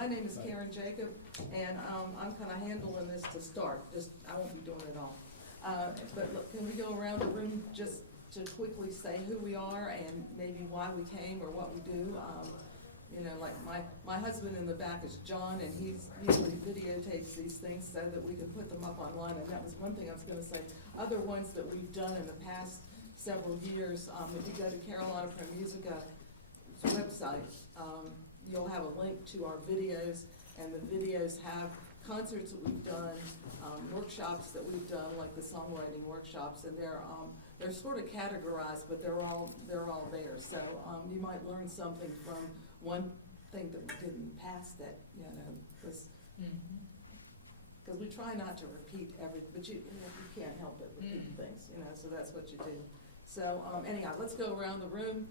my name is Karen Jacob, and I'm kind of handling this to start. I won't be doing it all. But look, can we go around the room just to quickly say who we are and maybe why we came or what we do? You know, like my husband in the back is John, and he's usually videotapes these things so that we can put them up online. And that was one thing I was going to say. Other ones that we've done in the past several years, if you go to Carolina from Musica's website, you'll have a link to our videos, and the videos have concerts that we've done, workshops that we've done, like the songwriting workshops, and they're sort of categorized, but they're all there. So you might learn something from one thing that we did in the past that, you know, was, because we try not to repeat everything, but you can't help it repeating things, you know, so that's what you do. So anyhow, let's go around the room.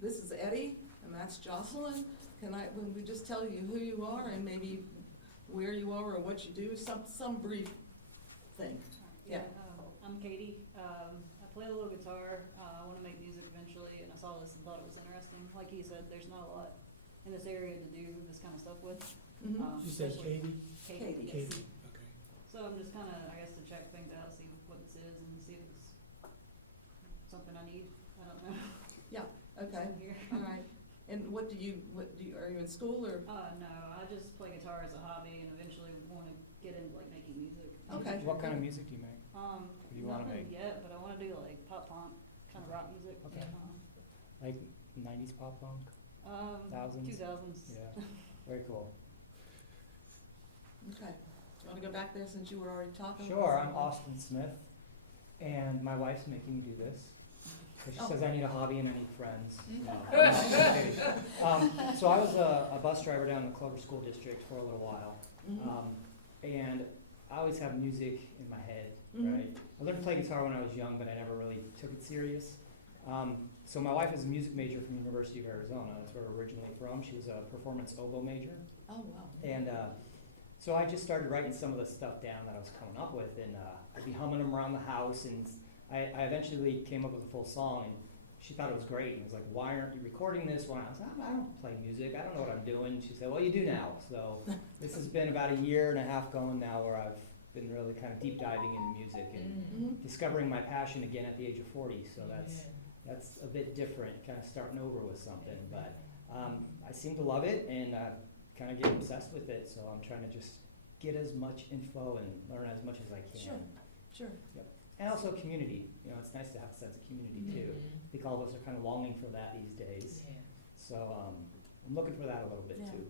This is Eddie, and that's Jocelyn. Can we just tell you who you are and maybe where you are or what you do, some brief thing? Yeah. I'm Katie. I play a little guitar. I want to make music eventually, and I saw this and thought it was interesting. Like he said, there's not a lot in this area to do this kind of stuff with. You said Katie? Katie. Yes. Katie, okay. So I'm just kind of, I guess, to check things out, see what this is, and see if it's something I need. I don't know. Yeah. Okay. Here. All right. And what do you, are you in school or? No, I just play guitar as a hobby, and eventually want to get into like making music. Okay. What kind of music do you make? What do you wanna nothing make? yet, but I want to do like pop punk, kind of rock music. Okay. Like 90s pop punk? Thousands? 2000s. Yeah, very cool. Okay. Do you want to go back there since you were already talking? Sure, I'm Austin Smith, and my wife's making me do this. So she says I need a hobby and I need friends. So I was a bus driver down in the Clover School District for a little while. And I always have music in my head, right? I learned to play guitar when I was young, but I never really took it serious. So my wife is a music major from the University of Arizona. That's where we're originally from. She was a performance oboe major. Oh, wow. And so I just started writing some of the stuff down that I was coming up with, and I'd be humming them around the house, and I eventually came up with a full song, and she thought it was great, and was like, why aren't you recording this? Why? I was like, I don't play music, I don't know what I'm doing. She said, well, you do now. So this has been about a year and a half going now where I've been really kind of deep diving into music and discovering my passion again at the age of 40, so that's a bit different, kind of starting over with something, but I seem to love it, and kind of get obsessed with it, so I'm trying to just get as much info and learn as much as I can. Sure. Yep. And also community, you know, it's nice to have a sense of community too. I think all of us are kind of longing for that these days. So I'm looking for that a little bit too.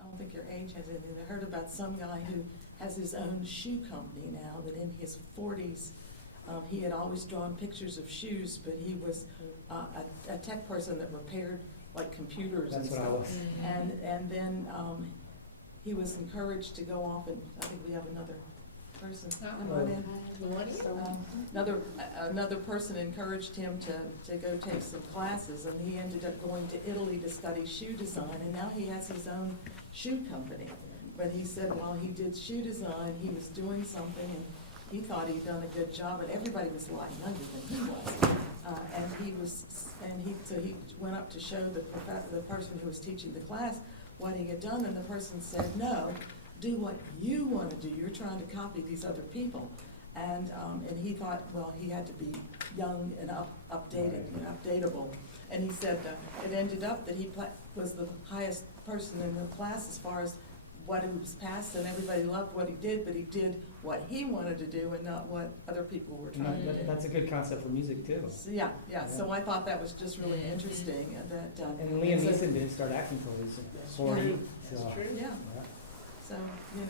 I don't think your age has anything. I heard about some guy who has his own shoe company now, that in his 40s, he had always drawn pictures of shoes, but he was a tech person that repaired like computers and stuff. That's what I was. And then he was encouraged to go off, and I think we have another person. Come on in. Another person encouraged him to go take some classes, and he ended up going to Italy to study shoe design, and now he has his own shoe company. But he said while he did shoe design, he was doing something, and he thought he'd done a good job, and everybody was a lot younger than he was. So he went up to show the person who was teaching the class what he had done, and the person said, no, do what you want to do. You're trying to copy these other people. And he thought, well, he had to be young and updated and updatable. And he said it ended up that he was the highest person in the class as far as what he was passed, and everybody loved what he did, but he did what he wanted to do and not what other people were trying to do. That's a good concept for music too. So, yeah. So I thought that was just really interesting. And Liam Neeson didn't start acting until he was 40. That's true. Yeah. So, you know.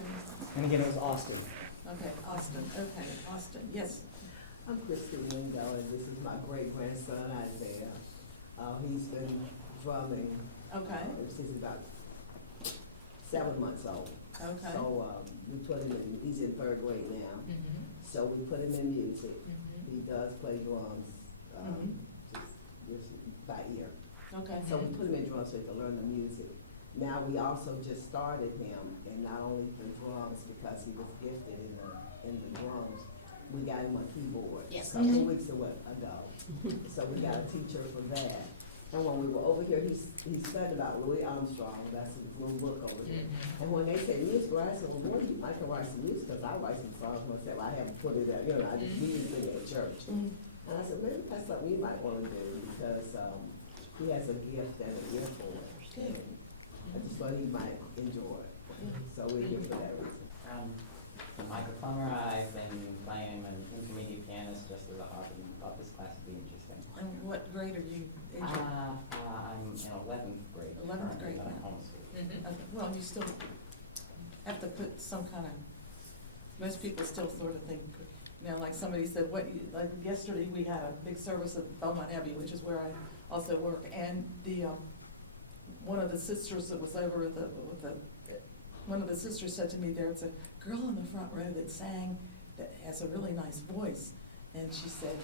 And again, it was Austin. Okay, Austin, yes. I'm Kristen Wingo, and this is my great-grandson, Isaiah. He's been drumming since he's about 7 months old. Okay. So we put him in, he's in 3rd grade now. So we put him in music. He does play drums, just by ear. Okay. So we put him in drums so he can learn the music. Now we also just started him, and not only the drums, because he was gifted in the drums, we got him a keyboard a couple of weeks ago. So we got a teacher for that. And when we were over here, he studied about Louis Armstrong, that's his little book over there. And when they said music, I said, well, boy, I can write some music, because I write some songs myself. I haven't put it out, I just read it at church. And I said, maybe that's something you might want to do, because he has a gift and an ear for it. And I just thought he might enjoy it. So we're here for that reason. The microphone, I've been playing an intermediate pianist just as a hobby. Thought this class would be interesting. And what grade are you in? I'm in 11th grade. 11th grade, currently, wow. I'm homeschooled. Okay, well, you still have to put some kind of, most people still sort of think, like somebody said, like yesterday we had a big service at Belmont Abbey, which is where I also work, and one of the sisters that was over one of the sisters said to me, there's a girl in the front row that sang, that has a really nice voice, and she said,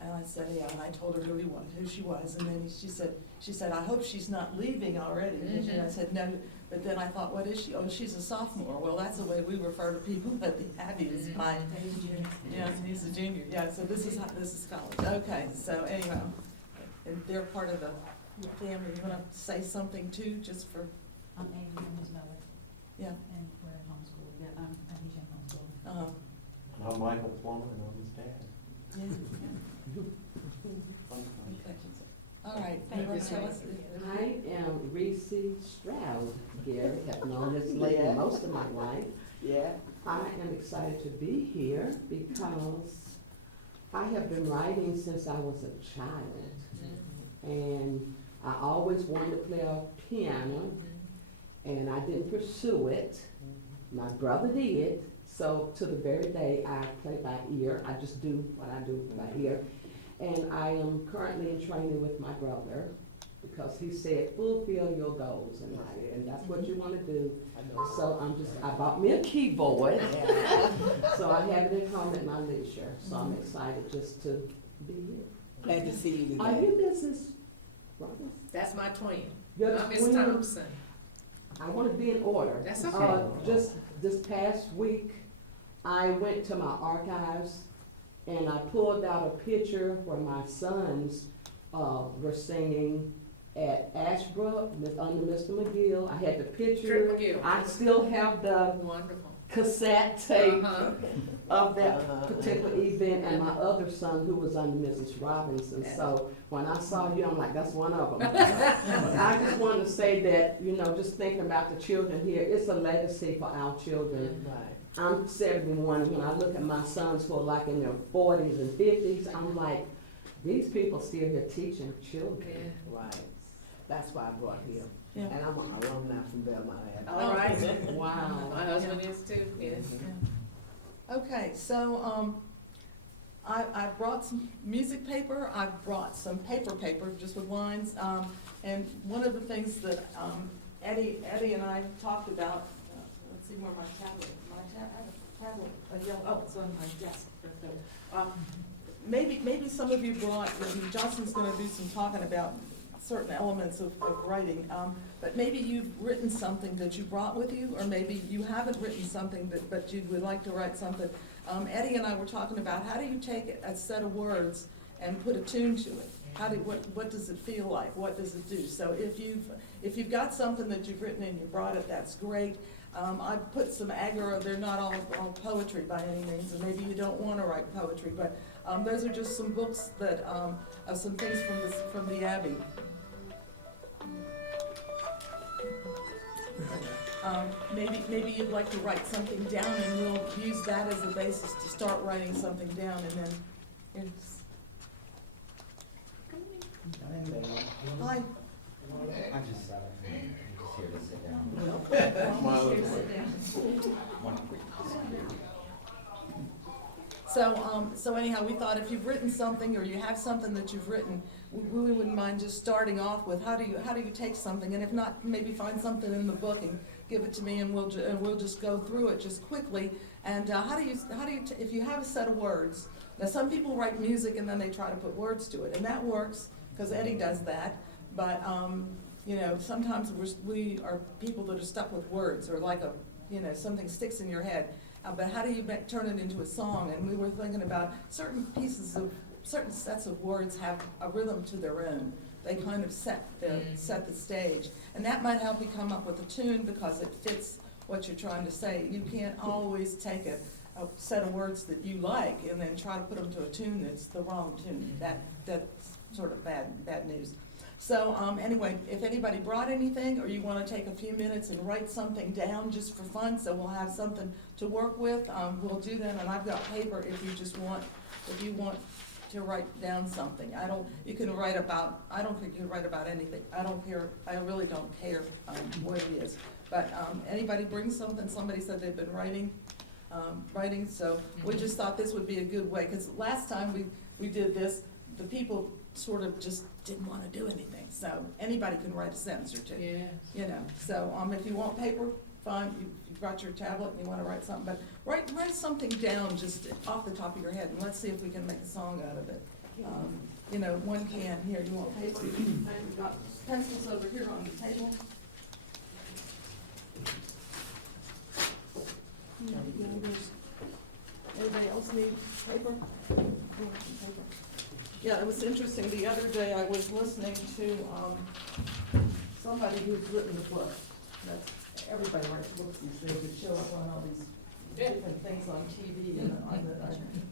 and I said, yeah, and I told her who she was, and then she said, I hope she's not leaving already. And I said, no, but then I thought, what is she? Oh, she's a sophomore. Well, that's the way we refer to people at the Abbey, is by, yeah, he's a junior, yeah, so this is college. Okay, so anyhow, and they're part of the family. You wanna say something too, just for, I'm Amy, I'm his mother, yeah, and we're at homeschool, yeah, I teach him homeschool. I'm Michael Plummer, and I'm his dad. yeah. Okay. All right. Thank You wanna you, tell sir. us- I am Reese Stroud, Gary, have known this lady most of my life. Yeah. I am excited to be here because I have been writing since I was a child. And I always wanted to play a piano, and I didn't pursue it. My brother did, so to the very day I play by ear. I just do what I do by ear. And I am currently in training with my brother, because he said, fulfill your goals in life, and that's what you want to do. So I bought me a keyboard, so I have it at home at my leisure. So I'm excited just to be here. Glad to see you Are today. you Mrs. Robbins? That's my twin. You're the I'm Miss twin? Thompson. I want to be in order. That's okay. Just this past week, I went to my archives and I pulled out a picture where my sons were singing at Ashbrook under Mr. McGill. I had the picture. Trip McGill. I still have the Wonderful. cassette tape Uh-huh. of that particular event, and my other son who was under Mrs. Robinson. So when I saw you, I'm like, that's one of them. I just wanted to say that, just thinking about the children here, it's a legacy for our children. Right. I'm 71, and when I look at my sons who are like in their 40s and 50s, I'm like, these people still here teaching children. Right. That's why I brought him. Yeah. And I'm an alumni from Belmont Abbey. All right. Wow. My husband is too, yes. Okay, so, I brought some music paper, I brought some paper, just with lines, and one of the things that, Eddie and I talked about, let's see where my tablet, I have a tablet, it's on my desk, right there. Maybe some of you brought, Jocelyn's gonna do some talking about certain elements of writing, but maybe you've written something that you brought with you, or maybe you haven't written something, but you would like to write something. Eddie and I were talking about, how do you take a set of words and put a tune to it? What does it feel like? What does it do? So if you've got something that you've written and you brought it, that's great. I put some aggro, they're not all poetry by any means, and maybe you don't want to write poetry, but those are just some books that, of some things from the Abbey. Maybe you'd like to write something down, and we'll use that as a basis to start writing something down, and then, hi. I'm just here to sit down. So anyhow, we thought if you've written something, or you have something that you've written, we really wouldn't mind just starting off with, how do you take something, and if not, maybe find something in the book and give it to me, and we'll just go through it just quickly. And if you have a set of words, now some people write music and then they try to put words to it, and that works, because Eddie does that, but, sometimes we are people that are stuck with words, or like something sticks in your head. But how do you turn it into a song? And we were thinking about certain sets of words have a rhythm to their own they kind of set the stage. And that might help you come up with a tune because it fits what you're trying to say. You can't always take a set of words that you like and then try to put them to a tune that's the wrong tune. That's sort of bad news. So anyway, if anybody brought anything, or you want to take a few minutes and write something down just for fun, so we'll have something to work with, we'll do that. And I've got paper if you want to write down something. You can write about, I don't think you can write about anything. I don't care, I really don't care what it is. But anybody bring something, somebody said they've been writing, so we just thought this would be a good way, because last time we did this, the people sort of just didn't want to do anything, so anybody can write a sentence or two. Yes. You know, so if you want paper, fine, you brought your tablet and you want to write something, but write something down just off the top of your head, and let's see if we can make a song out of it. You know, one can, here, you want paper? We've got pencils over here on the table. Anybody else need paper? Yeah, it was interesting, the other day I was listening to somebody who's written a book. Everybody writes books these days that show up on all these different things on TV and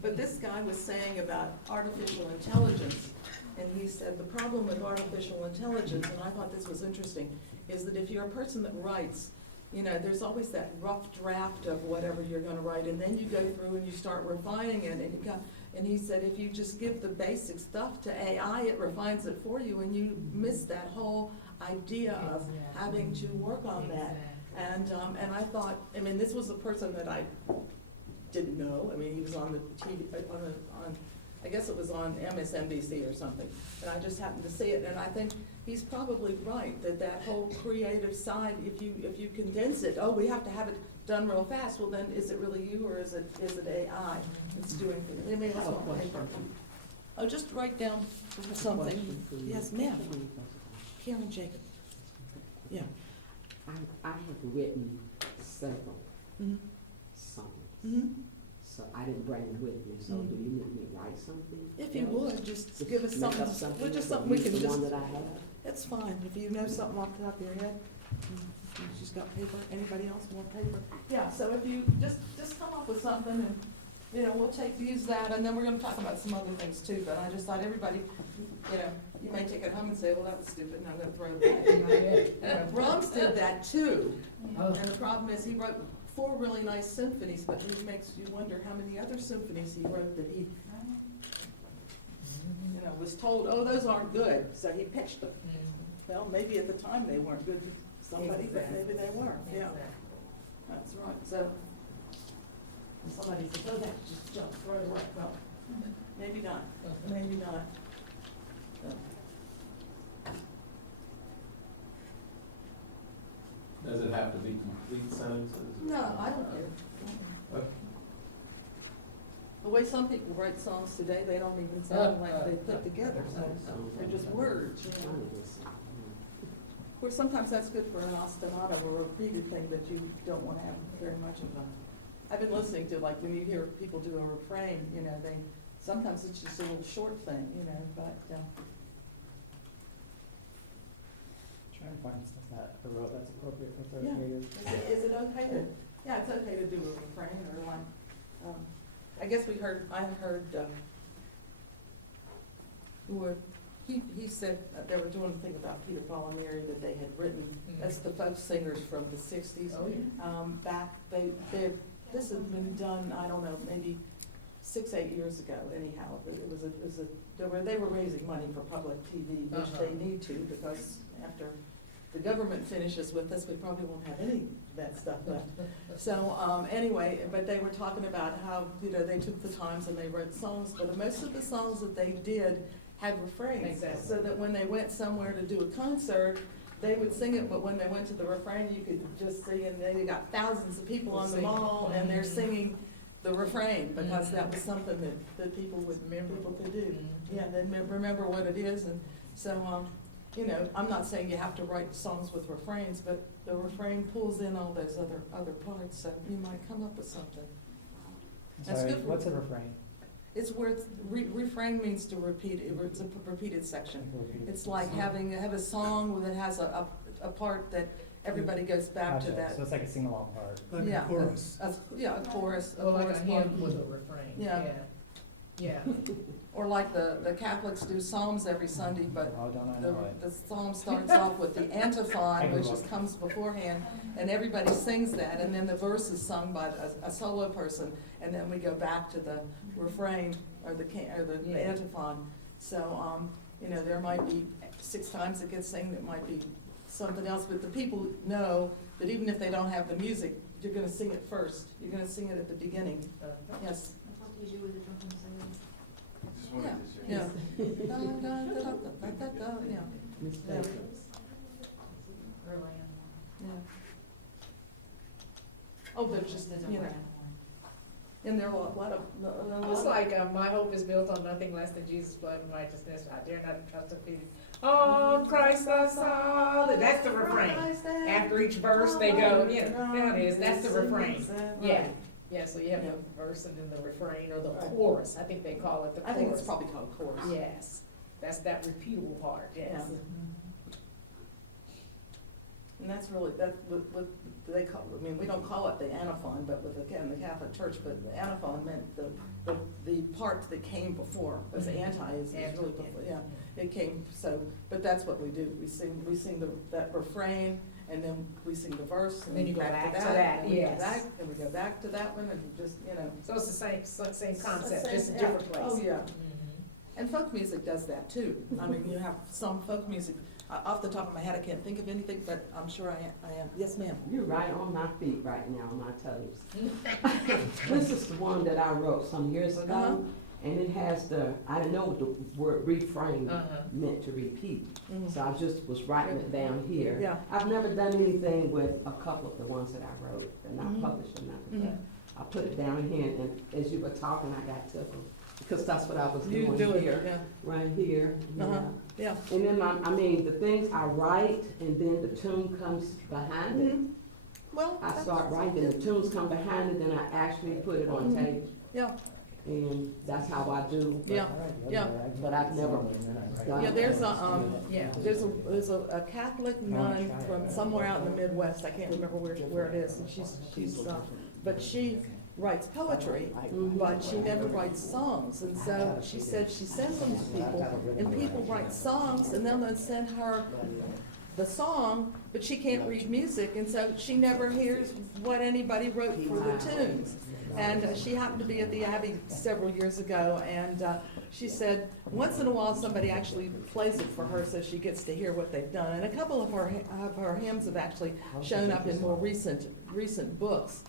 but this guy was saying about artificial intelligence, and he said the problem with artificial intelligence, and I thought this was interesting, is that if you're a person that writes, you know, there's always that rough draft of whatever you're gonna write, and then you go through and you start refining it, and he said if you just give the basic stuff to AI, it refines it for you, and you miss that whole idea of having to work on that. And I thought, I mean, this was a person that I didn't know. I mean, he was on the TV, I guess it was on MSNBC or something, and I just happened to see it, and I think he's probably right, that whole creative side, if you condense it, we have to have it done real fast, well then, is it really you, or is it AI that's doing things? Anybody else want paper? Oh, just write down something. Yes, ma'am. Karen Jacob. Yeah. I have written several Mhm. songs, Mhm. so I didn't bring them with me, so do you need me to write something? If you else? would, just give us Make something, up something, well, just or something we use can the just. one that I have? It's fine, if you know something off the top of your head. She's got paper, anybody else want paper? Yeah, so if you just come up with something, and, you know, we'll use that, and then we're gonna talk about some other things too, but I just thought everybody, you know, you may take it home and say, well, that was stupid, and I'm gonna throw it back. Brahms did that too, and the problem is he wrote 4 really nice symphonies, but it makes you wonder how many other symphonies he wrote that he, you know, was told, those aren't good, so he pitched them. Well, maybe at the time they weren't good to somebody, but maybe they were, yeah. That's right, so, and somebody says, that's just junk, throw it away, well, maybe not, maybe not. So, Does it have to be complete sentences? no, I don't care. Okay. The way some people write songs today, they don't even sound like they put together, so they're just words, you know. Of course, sometimes that's good for an ostinato or a repeated thing that you don't want to have very much of a. I've been listening to, like, when you hear people do a refrain, you know, sometimes it's just a little short thing, you know, but, Trying to find stuff that I wrote that's appropriate for yeah. authoritative. Is it okay to, yeah, it's okay to do a refrain or like, I guess I heard, he said they were doing a thing about Peter Palmieri that they had written, that's the folk singers from the 60s. Oh, yeah. This had been done, I don't know, maybe 6-8 years ago anyhow. They were raising money for public TV, which they need to, because after the government finishes with this, we probably won't have any of that stuff left. So anyway, but they were talking about how, you know, they took the times and they wrote songs, but most of the songs that they did had refrains. Exactly. So that when they went somewhere to do a concert, they would sing it, but when they went to the refrain, you could just see, and they got thousands of people on the mall, and they're singing the refrain, because that was something that people could do. Yeah, then remember what it is, and so, you know, I'm not saying you have to write songs with refrains, but the refrain pulls in all those other parts, so you might come up with something. That's Sorry, good for- what's a refrain? It's where refrain means to repeat, it's a repeated section. It's like have a song that has a part that everybody goes back to Gotcha. that. So it's like a sing-along part. Like Yeah, a chorus. Yeah, a chorus, Or like chorus a part. hymn with a refrain, Yeah. yeah. Or like the Catholics do Psalms every Sunday, but Oh, don't I the, know it? the psalm starts off with the antiphon, I grew which up. just comes beforehand, and everybody sings that, and then the verse is sung by a solo person, and then we go back to the refrain, or the Yeah. antiphon. So, you know, there might be 6 times it gets sung, it might be something else, but the people know that even if they don't have the music, you're gonna sing it first, you're gonna sing it at the beginning, yes. I thought it was you with the trumpet and singing. Yeah. Da, da, da, da, da, da, da, yeah, Miss Yeah. Baker. Early yeah. Oh, but just, There's a you know, grand and there are a lot of, It's like, my hope is built on nothing less than Jesus' blood and righteousness. I dare not trust in people. On Christ the solid. That's the refrain. After each verse, they go, yeah, there it is. That's the refrain. Yeah. Yeah, so you have the verse and then the refrain or the Right. chorus. I think they call it the chorus. I think it's probably called chorus. Yes. That's that repeatable part, yes. Yeah. And that's really, that's what they call, I mean, we don't call it the antiphon, but with, again, the Catholic Church, but the antiphon meant the part that came before, because anti is really before, yeah. It came, so, but that's what we do, we sing that refrain, and then we sing the verse, and Then we you go go back to back to that, that, and we go yes. back, and we go back to that one, and just, you know. So it's the same concept, Same- just a yeah. different place. Oh, yeah. Mhm. And folk music does that too. I mean, you have some folk music, off the top of my head, I can't think of anything, but I'm sure I am. Yes, ma'am. You're right on my feet right now, my toes. This is the one that I wrote some years ago, Uh-huh. and it has I didn't know what the word refrain Uh-huh. meant to repeat. Mhm. So I just was writing it down here. Yeah. I've never done anything with a couple of the ones that I wrote, and not Mhm. published or nothing, Mhm. but I put it down here, and as you were talking, I got tickled, because that's what I was You doing do it, here, yeah. right here, Uh-huh. yeah. Yeah. And then the things I write, and then the tune comes behind it. Mhm. Well. I that's- start writing, the tunes come behind it, then I actually put it on Mhm. tape, Yeah, and that's how I do. but- yeah, yeah. But I've never done Yeah, it. there's Yeah. there's a Catholic nun from somewhere out in the Midwest, I can't remember where it is, and she's, but she writes poetry, Mhm. but she never writes songs, and so she said she sends them to people, and people write songs, and then they send her the song, but she can't read music, and so she never hears what anybody wrote for the tunes. And she happened to be at the Abbey several years ago, and she said, once in a while, somebody actually plays it for her, so she gets to hear what they've done. And a couple of her hymns have actually shown up in more recent books,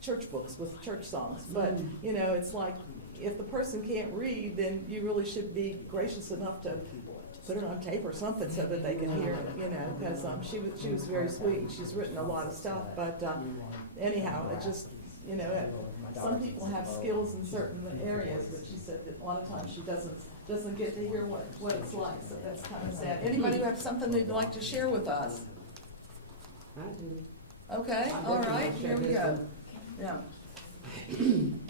church books with church songs. But, you know, it's like, if the person can't read, then you really should be gracious enough to put it on tape or something so that they can hear it, you know, because she was very sweet, and she's written a lot of stuff, but anyhow, it just, you know, some people have skills in certain areas, but she said that a lot of times she doesn't get to hear what it's like, so that's kind of sad. Anybody who have something they'd like to share with us? I do. Okay, I all definitely right, share here we this go. one. Yeah,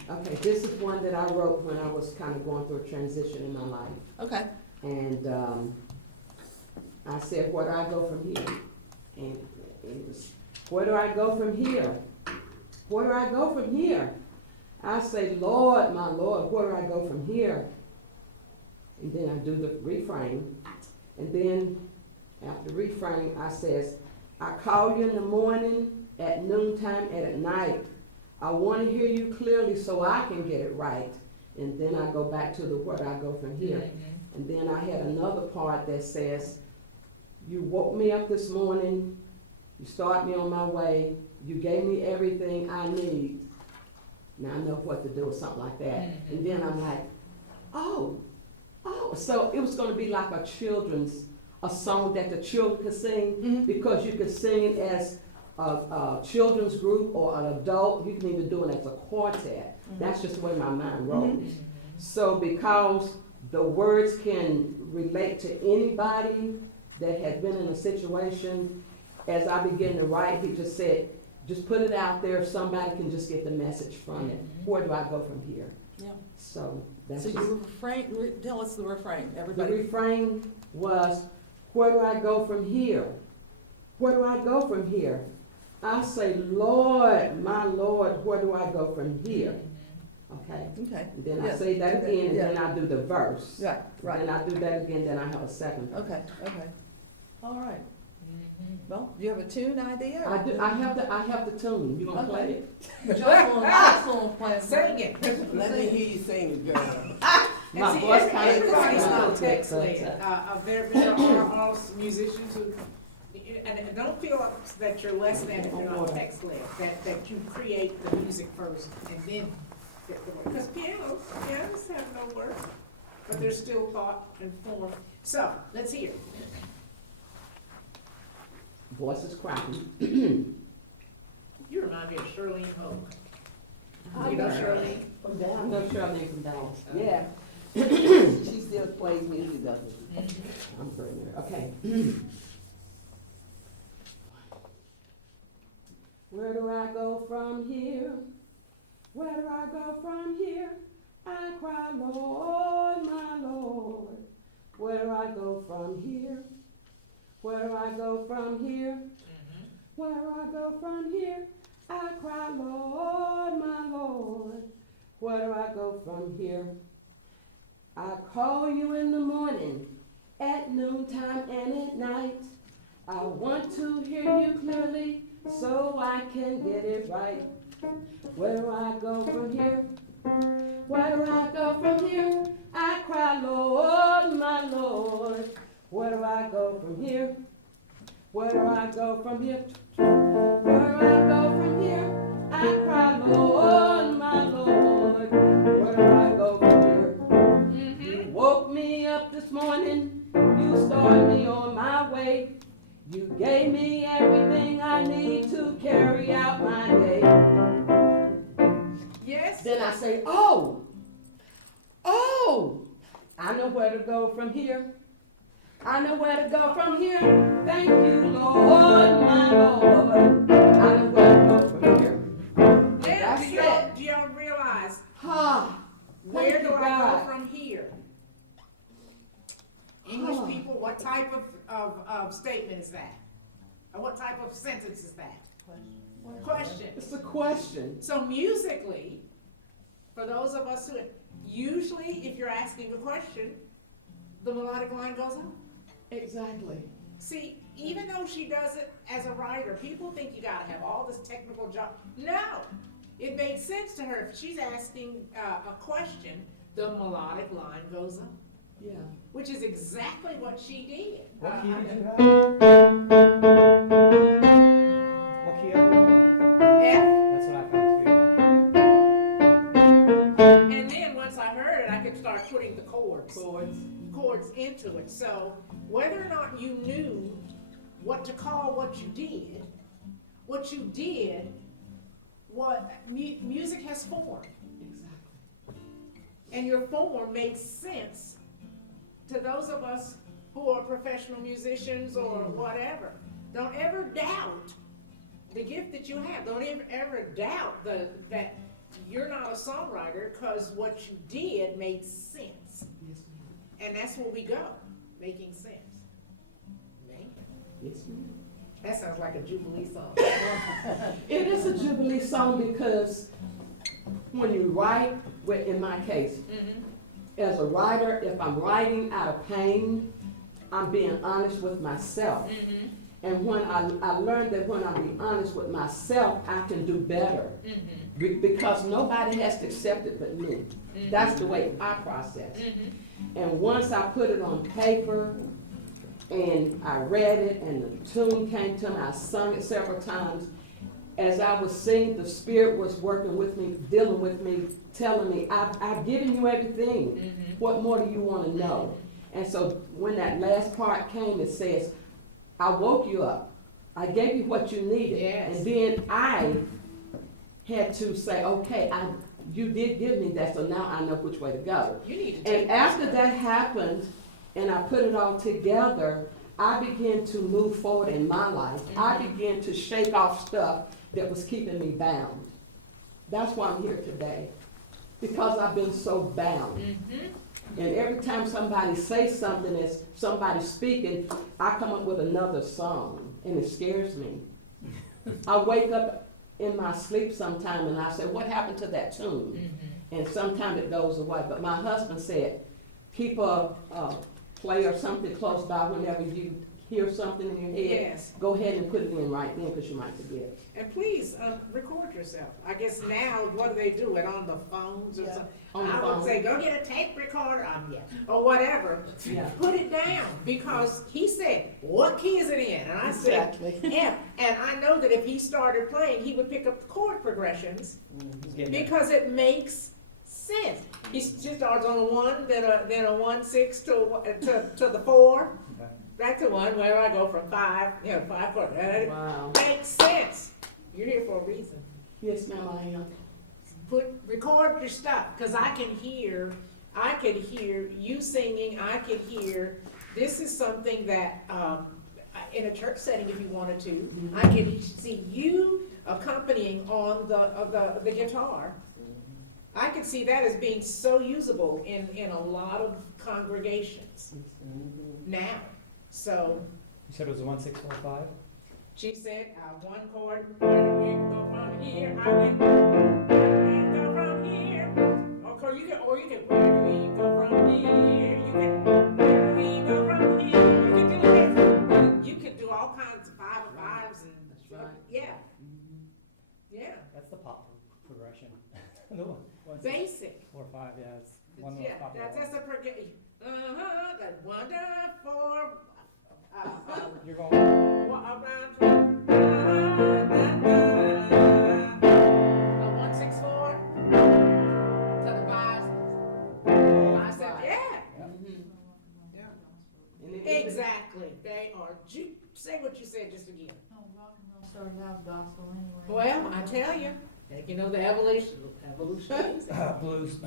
Okay, this is one that I wrote when I was kind of going through a transition in my life. okay. And I said, where do I go from here? And it was, where do I go from here? Where do I go from here? I say, Lord, my Lord, where do I go from here? And then I do the refrain. And then after the refrain, I says, I call you in the morning, at noontime, and at night. I want to hear you clearly so I can get it right. And then I go back to the where do I go from here? And then I had another part that says, you woke me up this morning, you started me on my way, you gave me everything I need. Now I know what to do or something like that. And then I'm like, oh, so it was gonna be like a song that the children could sing, Mhm. because you could sing it as a children's group or an adult, you can even do it as a quartet. That's just the way my mind rolls. So because the words can relate to anybody that has been in a situation, as I began to write, he just said, just put it out there, if somebody can just get the message from it. Where do I go from here? Yeah. So that's So just, your refrain, tell us the refrain, the everybody. refrain was, where do I go from here? Where do I go from here? I say, Lord, my Lord, where do I go from here? Okay? Okay. And then I Yes. say that again, and Yeah. then I do the verse. Right, right. Then I do that again, then I have a second verse. Okay, okay. All right. Well, do you have a tune idea? I do, I have the tune. You gonna play it? Jocelyn plans. Sing it. Let me hear you sing, girl. And My see, voice every- kinda everybody's sounds not like text that, led. There are all musicians who, and don't feel that you're less than if you're not text led, that you create the music first and then get the word. Because pianos have no words, but they're still thought and form. So, let's hear. Voice is cracking. You remind me of Shirley Hoke. I You know know her. Shirley? From I down. know Shirley from Dallas. Yeah. She still plays music, doesn't she? I'm pretty there. Okay. Where do I go from here? Where do I go from here? I cry, Lord, my Lord. Where do I go from here? Where do I go from here? Where do I go from here? I cry, Lord, my Lord. Where do I go from here? I call you in the morning, at noontime and at night. I want to hear you clearly so I can get it right. Where do I go from here? Where do I go from here? I cry, Lord, my Lord. Where do I go from here? Where do I go from here? Where do I go from here? I cry, Lord, my Lord. Where do I go from here? You woke me up this morning. You started me on my way. You gave me everything I need to carry out my day. Yes? Then I say, I know where to go from here. I know where to go from here. Thank you, Lord, my Lord. I know where to go from here. Now, That's it. do y'all realize Ha! where Thank do you, I God. go from here? English people, what type of statement is that? Or what type of sentence is that? Question. It's a question. So musically, for those of us who, usually if you're asking a question, the melodic line goes on. Exactly. See, even though she does it as a writer, people think you gotta have all this technical job. No, it made sense to her. If she's asking a question, the melodic line goes on, Yeah. which is exactly what she did. What key did you have? What key are you? F, That's what I found too. and then once I heard it, I could start putting the chords into it. So whether or not you knew what to call what you did, music has form. Exactly. And your form made sense to those of us who are professional musicians or whatever. Don't ever doubt the gift that you have. Don't ever doubt that you're not a songwriter, because what you did made sense. Yes, ma'am. And that's where we go, making sense. Man, Yes, ma'am. that sounds like a Jubilee song. It is a Jubilee song because when you write, in my case, as a writer, if I'm writing out of pain, I'm being honest with myself. And when I learned that when I be honest with myself, I can do better. Because nobody has to accept it but me. That's the way I process. And once I put it on paper and I read it and the tune came to me, I sung it several times. As I was singing, the Spirit was working with me, dealing with me, telling me, I've given you everything. What more do you want to know? And so when that last part came, it says, I woke you up. I gave you what you needed. Yes. And then I had to say, okay, you did give me that, so now I know which way to go. You need to take And after that happened, and I put it all together, I began to move forward in my life. I began to shake off stuff that was keeping me bound. That's why I'm here today. because I've been so bound. Mm-hmm. And every time somebody says something as somebody speaking, I come up with another song, and it scares me. I wake up in my sleep sometime and I say, what happened to that tune? Mm-hmm. And sometimes it goes away. But my husband said, keep a play or something close by whenever you hear something in your head. Yes. Go ahead and put it in right then, because you might forget. And please, record yourself. I guess now, what do they do, it on the phones or Yeah. something? On the I would phone. say, go get a tape recorder, or whatever. Yeah. Put it down, because he said, what key is it in? And I said, Exactly. F. And I know that if he started playing, he would pick up the chord progressions, Just getting there. because it makes sense. He starts on a 1, then a 1, 6 to the 4. Okay. Back to 1, where I go from 5, 5, 4. Wow. Makes sense. You're here for a reason. Yes, ma'am, I am. Record your stuff, because I can hear you singing, I can hear, this is something that, in a church setting, if you wanted to, I can see you accompanying on the guitar. I can see that as being so usable in a lot of congregations now. So, You said it was a 1645? she said, one chord, where we go from here, I went, where we go from here. Or you can, where we go from here, you can, where we go from here, you can do this. You can do all kinds of 5 of 5s and, That's right. yeah, yeah, That's the pop progression. The one, basic. 4, 5, yeah, it's one of the Yeah, most popular that's a ones. progression. That 1 to 4, You're going, what around, a 1, 6, 4, to the 5, 5, 7, yeah. And it- Exactly, they are, say what you said just again. Oh, rock and roll started out gospel anyway. Well, I tell you, the evolution. blues.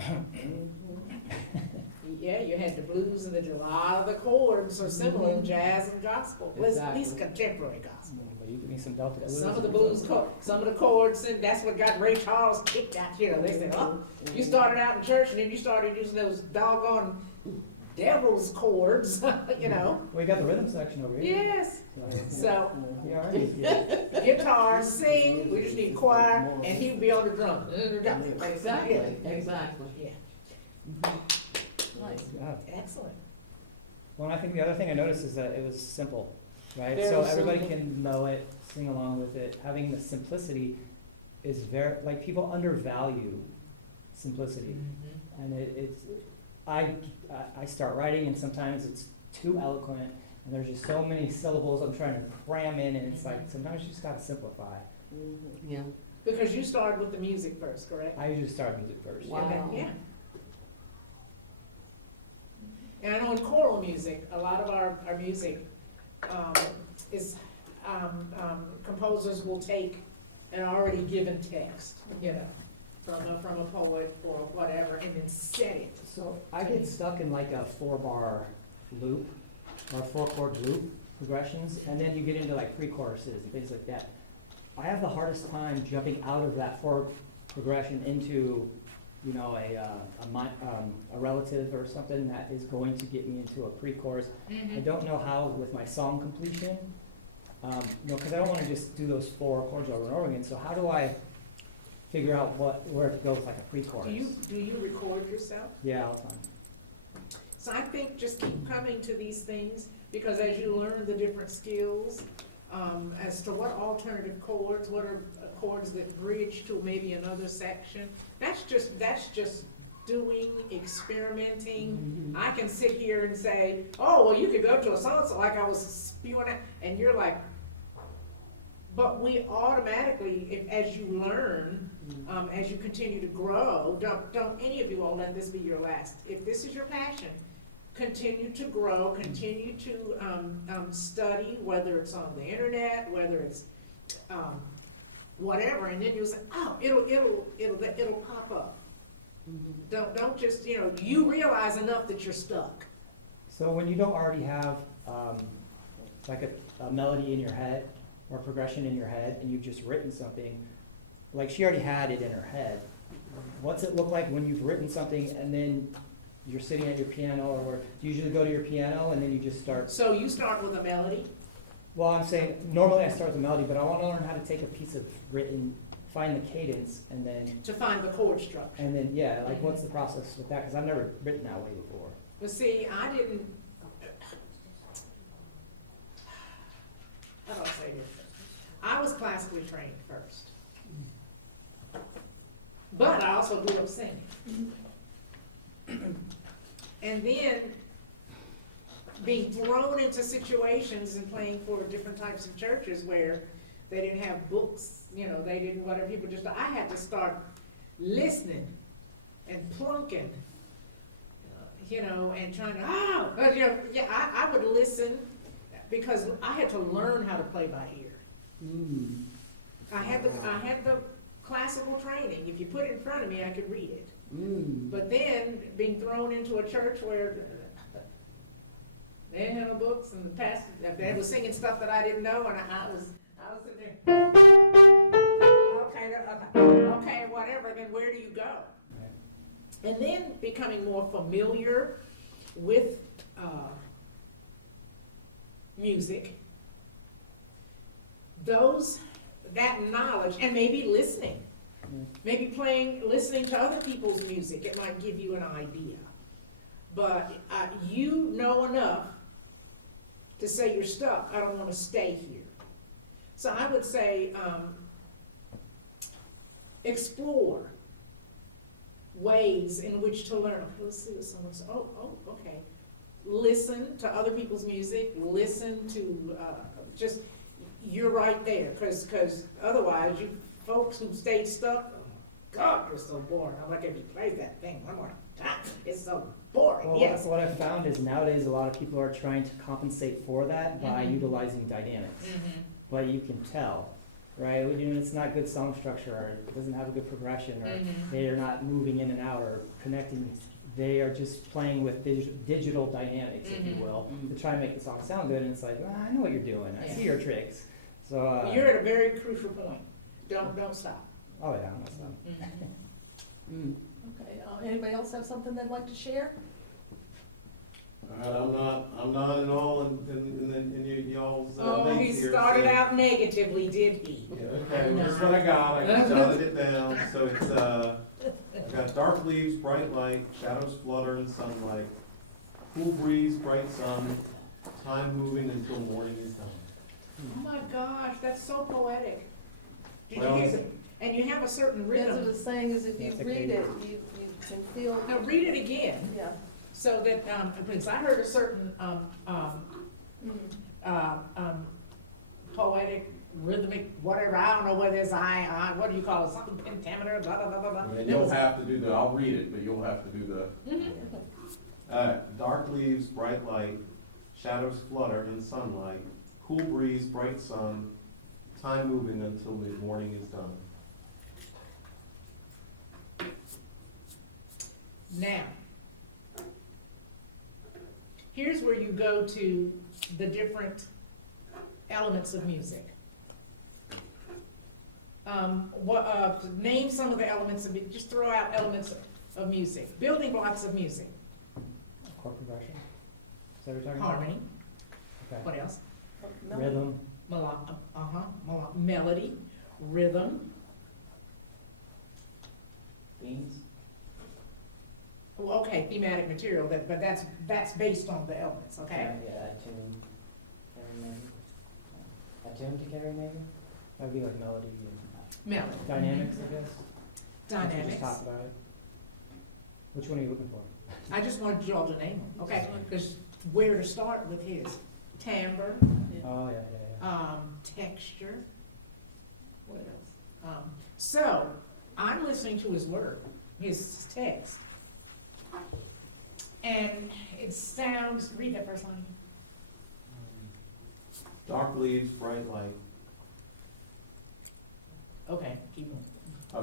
Yeah, you had the blues and a lot of the chords are similar in jazz and gospel, well, at least Exactly. contemporary gospel. But you give me some Delta blues. Some of the blues, some of the chords, and that's what got Ray Charles kicked out, They said, oh, you started out in church and then you started using those doggone devil's chords, Well, you got the rhythm section over here. Yes, so, You already did. guitar, sing, we just need choir, and he would be on the drum. Exactly, exactly. Yeah, Nice. Yeah. excellent. Well, and I think the other thing I noticed is that it was simple, right? Very So everybody simple. can know it, sing along with it. Having the simplicity is very, like, people undervalue simplicity. And I start writing and sometimes it's too eloquent and there's just so many syllables I'm trying to cram in, and it's like, sometimes you just gotta simplify. Yeah. Because you started with the music first, correct? I usually start music first. Wow. Yeah. And I know in choral music, a lot of our music is, composers will take an already given text, from a poet or whatever, and then set it. So I get stuck in like a 4-bar loop, or 4-chord loop progressions, and then you get into like pre-choruses and things like that. I have the hardest time jumping out of that 4 progression into, a relative or something that is going to get me into a pre-chorus. I don't know how with my song completion, because I don't want to just do those 4 chords over and over again. So how do I figure out where to go with like a pre-chorus? Do you record yourself? Yeah, all the time. So I think just keep coming to these things, because as you learn the different skills, as to what alternative chords, what are chords that bridge to maybe another section, that's just doing, experimenting. I can sit here and say, oh, well, you could go to a song, so like I was spewing out, and you're like, but we automatically, as you learn, as you continue to grow, don't any of you all let this be your last. If this is your passion, continue to grow, continue to study, whether it's on the internet, whether it's whatever, and then you'll say, oh, it'll pop up. Don't just, you realize enough that you're stuck. So when you don't already have like a melody in your head or progression in your head, and you've just written something, like she already had it in her head, what's it look like when you've written something and then you're sitting at your piano, or do you usually go to your piano and then you just start? So you start with a melody? Well, I'm saying, normally I start with a melody, but I want to learn how to take a piece of written, find the cadence, and then, To find the chord structure. yeah, like what's the process with that? Because I've never written that way before. But see, I didn't, how do I say this? I was classically trained first. But I also grew up singing. And then being thrown into situations and playing for different types of churches where they didn't have books, you know, they didn't, whatever, people just, I had to start listening and plunking, you know, and trying to, but, you know, yeah, I would listen because I had to learn how to play by ear. Mm. I had the classical training. If you put it in front of me, I could read it. Mm. But then being thrown into a church where they didn't have no books and the pastor, they was singing stuff that I didn't know, and I was sitting there. Okay, whatever. Then where do you go? And then becoming more familiar with music, that knowledge, and maybe listening. Maybe listening to other people's music, it might give you an idea. But you know enough to say you're stuck, I don't want to stay here. So I would say explore ways in which to learn. Okay, let's see what someone says. Okay. Listen to other people's music, listen to you're right there, because otherwise you folks who stayed stuck, oh God, you're so boring. I'm like, if you play that thing one more time, it's so boring. Well, Yes. what I've found is nowadays a lot of people are trying to compensate for that by utilizing dynamics. But you can tell, right? It's not good song structure, or it doesn't have a good progression, or they are not moving in and out or connecting. They are just playing with digital dynamics, if you will, to try and make the song sound good. And it's like, well, I know what you're doing. I see your tricks. So You're at a very crucial point. Don't stop. Oh yeah, I'm not stopping. Okay, anybody else have something they'd like to share? I'm not at all in y'all's, Oh, he things here, started so- out negatively, did he? Yeah, okay, well, that's what I got, I jotted it down, so it's, I've got dark leaves, bright light, shadows flutter in sunlight, cool breeze, bright sun, time moving until morning is done. Oh my gosh, that's so poetic. Did Well, you hear it? And you have a certain That's what rhythm. it's saying is if you That's a read it, cadence. you can feel, Now read it again, yeah. so that, because I heard a certain, poetic, rhythmic, whatever, I don't know whether it's what do you call it, something pentameter, blah, blah, blah, blah, blah. And you'll have to do I'll read it, but you'll have to do dark leaves, bright light, shadows flutter in sunlight, cool breeze, bright sun, time moving until mid-morning is done. Now, here's where you go to the different elements of music. Name some of the elements of just throw out elements of music, building blocks of music. Chord progression. Is that what you're talking about? Harmony. Okay. What else? Rhythm. Melody, rhythm. Themes? Well, okay, thematic material, but that's based on the elements, okay? Yeah, attune, carry maybe. Attune to carry maybe? That'd be like melody and Melody. dynamics, I guess. We Dynamics. just talked about it. Which one are you looking for? I just wanted you all to name them, okay? Because where to start with his timbre, Oh, yeah. texture, what else? So, I'm listening to his word, his text. And it sounds, read that first line. Dark leaves, bright light. Okay, keep going.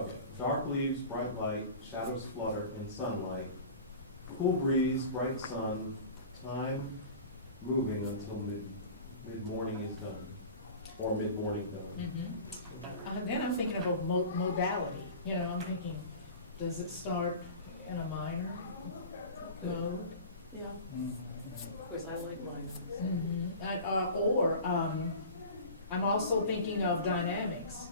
Okay, dark leaves, bright light, shadows flutter in sunlight, cool breeze, bright sun, time moving until mid-morning is done, or mid-morning done. Then I'm thinking of a modality, I'm thinking does it start in a minor mode? Yeah, Mm. of course, I like mine. I'm also thinking of dynamics.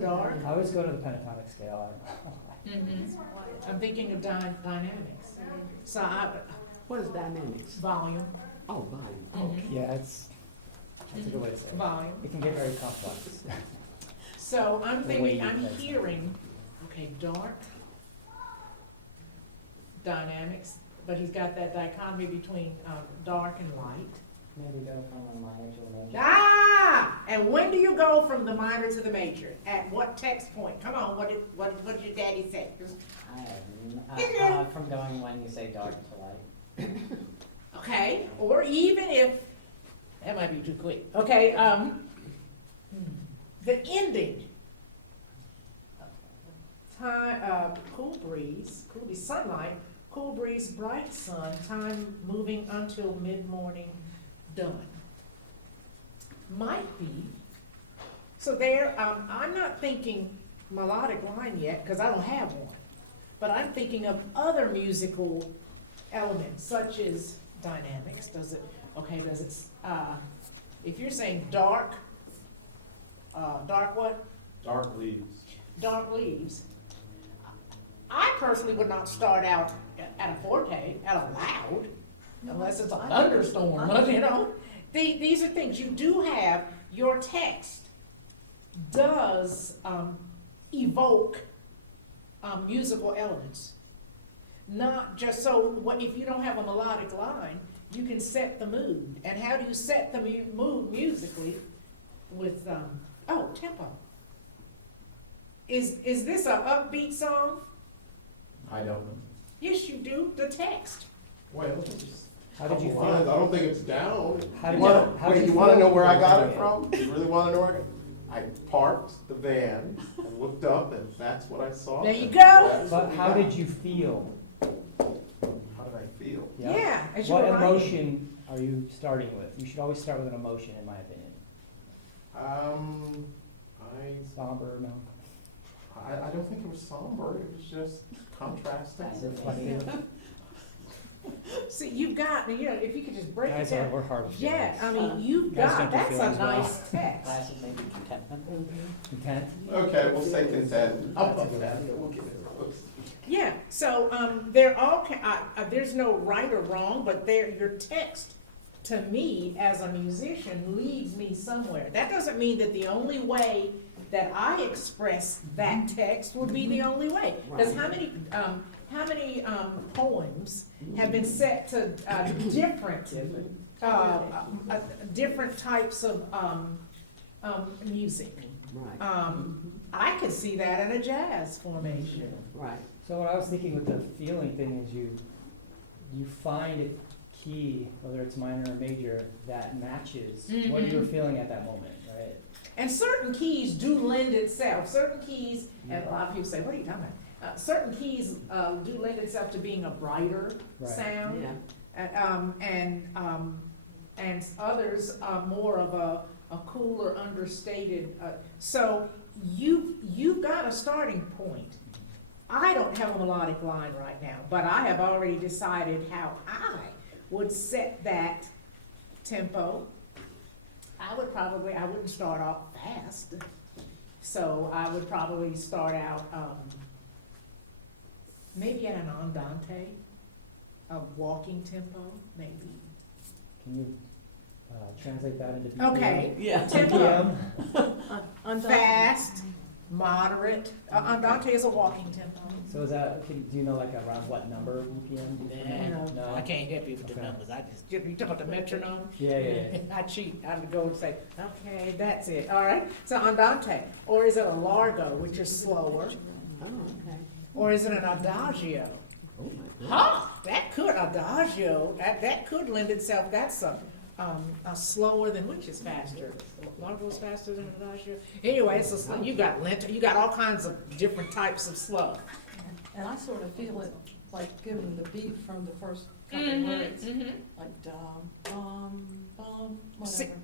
Dark. I always go to the pentatonic scale. I'm thinking of dynamics. So What is dynamics? volume, Oh, volume. Yeah, that's a good way to say it. volume. It can get very complex. So I'm The way thinking, you I'm play. hearing, okay, dark, dynamics, but he's got that dichotomy between, dark and light. Maybe go from a minor to a major. And when do you go from the minor to the major? At what text point? Come on, what did your daddy say? From going when you say dark to light. Okay, or even if, that might be too quick, okay, the ending. Time, cool breeze, sunlight, cool breeze, bright sun, time moving until mid-morning, done. Might be. So there, I'm not thinking melodic line yet, because I don't have one. But I'm thinking of other musical elements, such as dynamics. If you're saying dark, dark what? Dark leaves. Dark leaves. I personally would not start out at a forte, at a loud, unless it's a thunderstorm, you know? These are things, you do have, your text does evoke musical elements. Not just, so what, if you don't have a melodic line, you can set the mood. And how do you set the mood musically? With, tempo. Is this a upbeat song? I don't know. Yes, you do, the text. Well, How did you Couple lines. feel? I don't think it's down. How did Wait, you you wanna feel know where I when got you it were from? You really wanna know where I parked the van and looked up and that's what I saw. There you and go. that's what But we how got. did you feel? How did I feel? Yeah, as you What were writing. emotion are you starting with? You should always start with an emotion, in my opinion. Somber, no? I don't think it was somber, it was just contrasting. Reflective. See, you've got, if you could just break it Guys, down. we're hard with Yeah, feelings. I mean, you've Guys got, don't do that's a feelings well. nice text. Classes maybe contentment. Content? Okay, we'll say content. Up, That's a good idea. We'll give it a post. Yeah, so, they're all, there's no right or wrong, but your text, to me, as a musician, leads me somewhere. That doesn't mean that the only way that I express that text would be the only way. Because how many poems have been set to different types of music? Right. I could see that in a jazz formation. Right. So what I was thinking with the feeling thing is you find a key, whether it's minor or major, that matches what you're feeling at that moment, right? And certain keys do lend itself, certain keys, and a lot of people say, what are you talking about? Certain keys do lend itself to being a brighter Right. sound. Yeah. And others are more of a cooler, understated, so you've got a starting point. I don't have a melodic line right now, but I have already decided how I would set that tempo. I wouldn't start off fast, so I would probably start out, maybe at an andante, a walking tempo, maybe. Can you translate that into BPM? Okay, Yeah. tempo, I'm fast, moderate, andante is a walking tempo. So is that, do you know like around what number BPM? No. I can't help you with the Okay. numbers, you talking about the metronome? Yeah. I cheat, I would go and say, okay, that's it, all right, so andante, or is it a largo, which is slower, Oh, okay. or is it an adagio? Oh, my goodness. That could, adagio, that could lend itself, that's a slower than, which is faster? Largo is faster than adagio? Anyway, it's a slow, you got all kinds of different types of slow. And I sort of feel it like giving the beat from the first couple words, like dum, bum, See- whatever.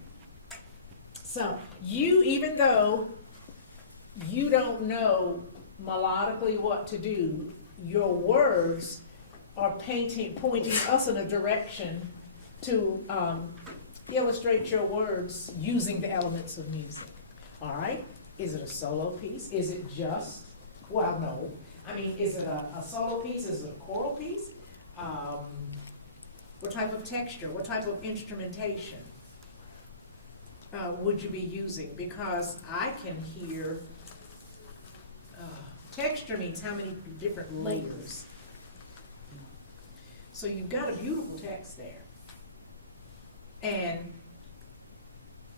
So even though you don't know melodically what to do, your words are pointing us in a direction to illustrate your words using the elements of music. All right? Is it a solo piece? Is it just, well, no. I mean, is it a solo piece? Is it a choral piece? What type of texture? What type of instrumentation would you be using? Because I can hear, texture means how many different layers. So you've got a beautiful text there. And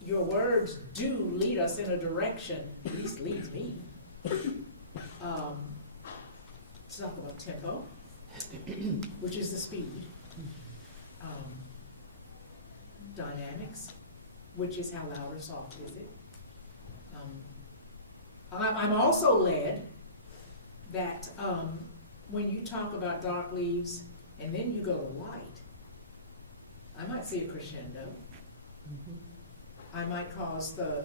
your words do lead us in a direction, at least leads me. It's not about tempo, which is the speed. Dynamics, which is how loud or soft is it. I'm also led that when you talk about dark leaves and then you go to light, I might see a crescendo. I might cause the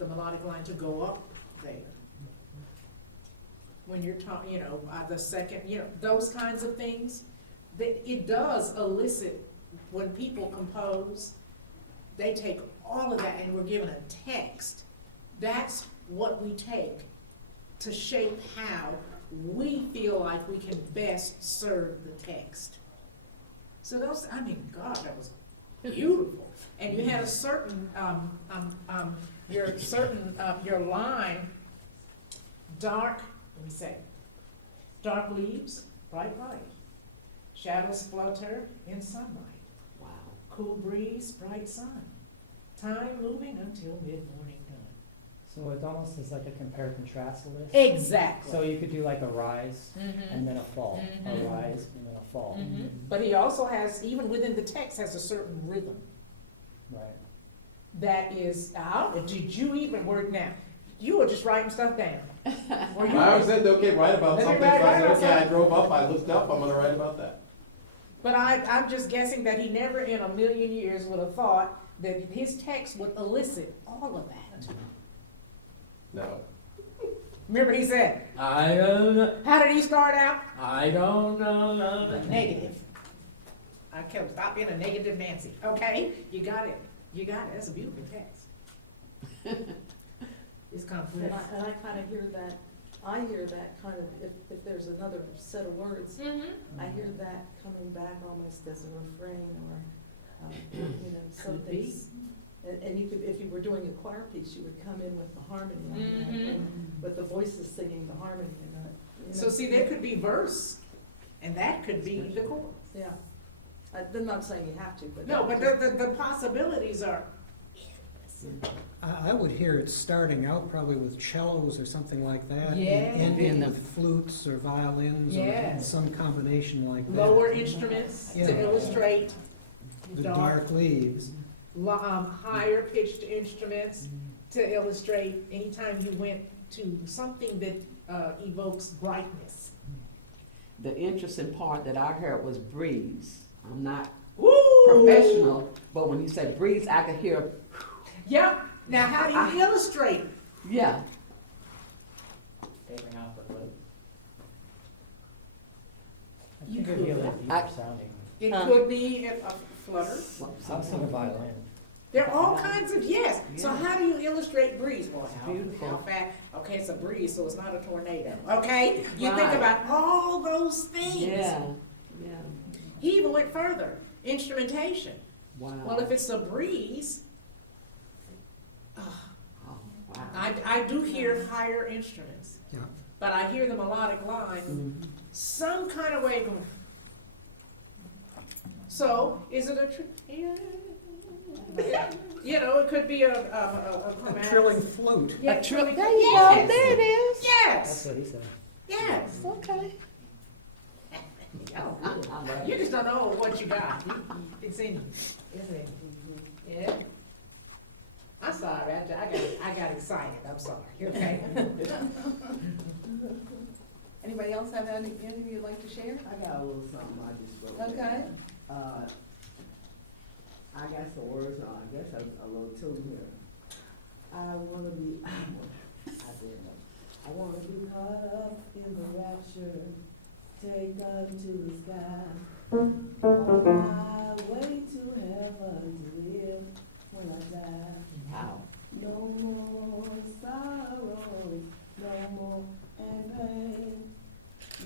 melodic line to go up there. When you're talking, the second, those kinds of things, that it does elicit, when people compose, they take all of that and we're given a text. That's what we take to shape how we feel like we can best serve the text. So those, that was beautiful. And you had a certain, your line, dark leaves, bright light. Shadows flutter in sunlight. Wow. Cool breeze, bright sun. Time moving until mid-morning dawn. So it almost is like a compare contrast list. Exactly. So you could do like a rise and then a fall, a rise and then a fall. But he also has, even within the text, has a certain rhythm. Right. That is, did you even work now? You were just writing stuff down. I said, okay, write about Let me something, so I write said, about okay, I something. drove up, I looked up, I'm gonna write about that. But I'm just guessing that he never in a million years would have thought that his text would elicit all of that. No. Remember he said, I don't know. how did he start out? I don't know. Negative. I kept, stop being a negative Nancy. Okay, you got it. You got it. That's a beautiful text. It's complex. And I kind of hear that, kind of, if there's another set of words, I hear that coming back almost as a refrain or, something. And you could, if you were doing a choir piece, you would come in with the harmony on that, and with the voices singing the harmony and that. So see, there could be verse, and that could be the chorus. Yeah. I'm not saying you have to, but. No, but the possibilities are. I would hear it starting out probably with cellos or something like that. Yeah. And with flutes or violins or Yes. some combination like that. Lower instruments Yeah. to illustrate The dark leaves. higher pitched instruments to illustrate anytime you went to something that evokes brightness. The interesting part that I heard was breeze. I'm not Woo! professional, but when you said breeze, I could hear, Yep. Now, how do you illustrate? yeah. Tapering off the flute. I You think it'd be a could. little deeper sounding. It Huh. could be a flutter. I was thinking violin. There are all kinds of, yes. So Yeah. how do you illustrate breeze? Well, It's how beautiful. fast? Okay, it's a breeze, so it's not a tornado. Okay? You think Right. about all those things. Yeah, yeah. He even went further. Instrumentation. Wow. Well, if it's a breeze, Oh, wow. I do hear higher instruments. Yeah. But I hear the melodic line Mhm. some kind of way going. So, is it a it could be a A chromatic. trilling flute. Yeah, A trill- trilling- there you yes. go, there it is. That's Yes, what he said. yes. Okay. Oh, you just don't know what you got. It's in you. It's in you. Yeah. I'm sorry, I got excited. I'm sorry. Okay. Anybody else have anything you'd like to share? I got a little something I just wrote. Okay. I got some words on, I guess a little tune here. I wanna be, I did know. I wanna be caught up in the rapture, taken to the sky. On my way to heaven to live when I die. Wow. No more sorrows, no more and pain,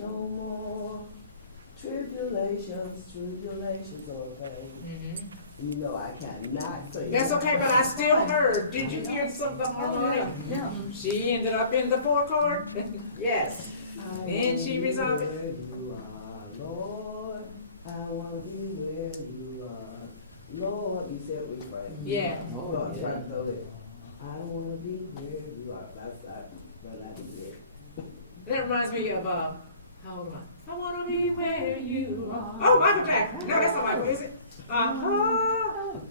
no more tribulations or pain. You know I cannot say. That's okay, but I still heard, did you hear some of the harmonic? Yeah. She ended up in the forecourt? Yes. I And she wanna be resolved it. where you are, Lord, I wanna be where you are, Lord, you said we pray. Yeah. Oh, I was trying to throw that. I wanna be where you are, that'd be it. That reminds me of, how old am I? I wanna be where you are. Oh, Michael Jackson. No, that's not Michael, is it? I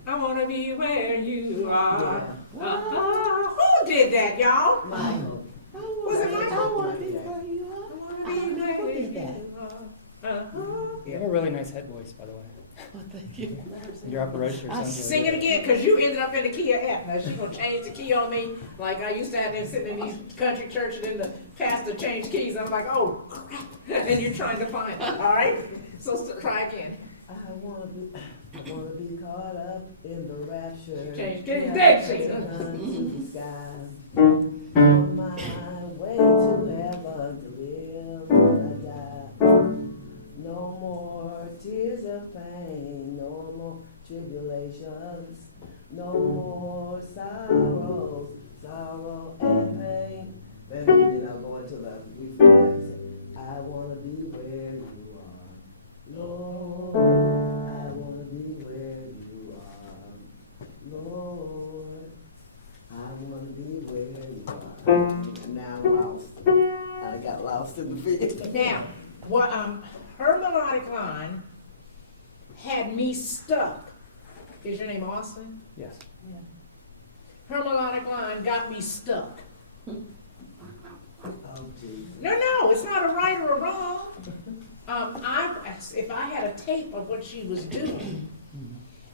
wanna be where you are. Who did that, y'all? Michael. Was it Michael? I wanna be where you are. I wanna be where you are. You have a really nice head voice, by the way. Thank you. Your operator sounds Sing really it again, cause you ended up in the key of F. Now she gonna change the key on me, like I used to have them sitting in these country churches and the pastor changed keys. I'm like, oh crap, and you're trying to find it. All right, so try again. I wanna be caught up in the rapture. Change keys, there she is. To the skies. On my way to heaven to live when I die. No more tears of pain, no more tribulations, no more sorrow and pain. Then, going to the refrain, I wanna be where you are, Lord, I wanna be where you are, Lord, I wanna be where you are. And now I'm lost. I got lost in the beat. Now, what her melodic line had me stuck. Is your name Austin? Yes. Her melodic line got me stuck. Oh, gee. No, it's not a right or a wrong. If I had a tape of what she was doing,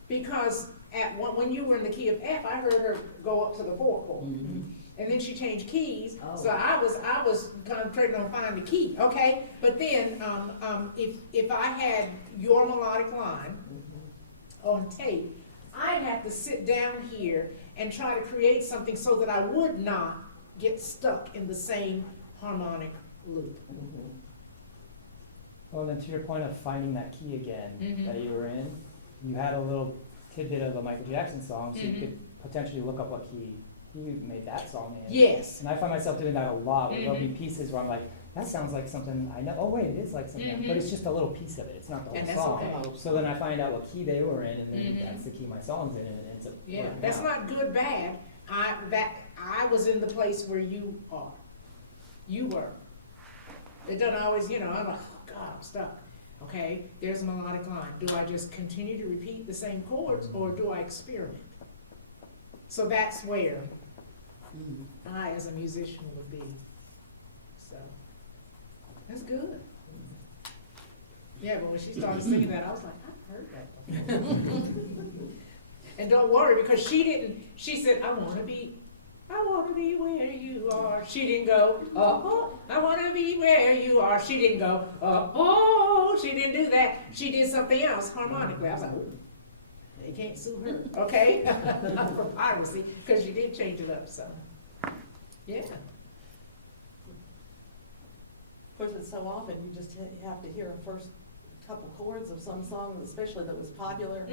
because when you were in the key of F, I heard her go up to the fourth chord. And then she changed keys, so I was concentrating on finding the key, okay? But then, if I had your melodic line on tape, I'd have to sit down here and try to create something so that I would not get stuck in the same harmonic loop. Well, then to your point of finding that key again that you were in, you had a little tidbit of a Michael Jackson song, so you could potentially look up what key he made that song in. Yes. And I find myself doing that a lot, where there'll be pieces where I'm like, that sounds like something I know. Oh wait, it is like something, but it's just a little piece of it. It's not the And whole that's song. okay. So then I find out what key they were in, and then that's the key my song's in, and it ends up. Yeah, working that's out. not good, bad. I was in the place where you are. You were. It doesn't always, I'm like, oh God, I'm stuck. Okay, there's a melodic line. Do I just continue to repeat the same chords, or do I experiment? So that's where I, as a musician, would be. So, that's good. Yeah, but when she started singing that, I was like, I've heard that before. And don't worry, because she said, I wanna be where you are. She didn't go, I wanna be where you are. She didn't go, she didn't do that. She did something else harmonically. I was like, ooh, they can't sue her, okay? For piracy, because she did change it up, so, yeah. Of course, it's so often, you just have to hear a first couple chords of some song, especially that was popular.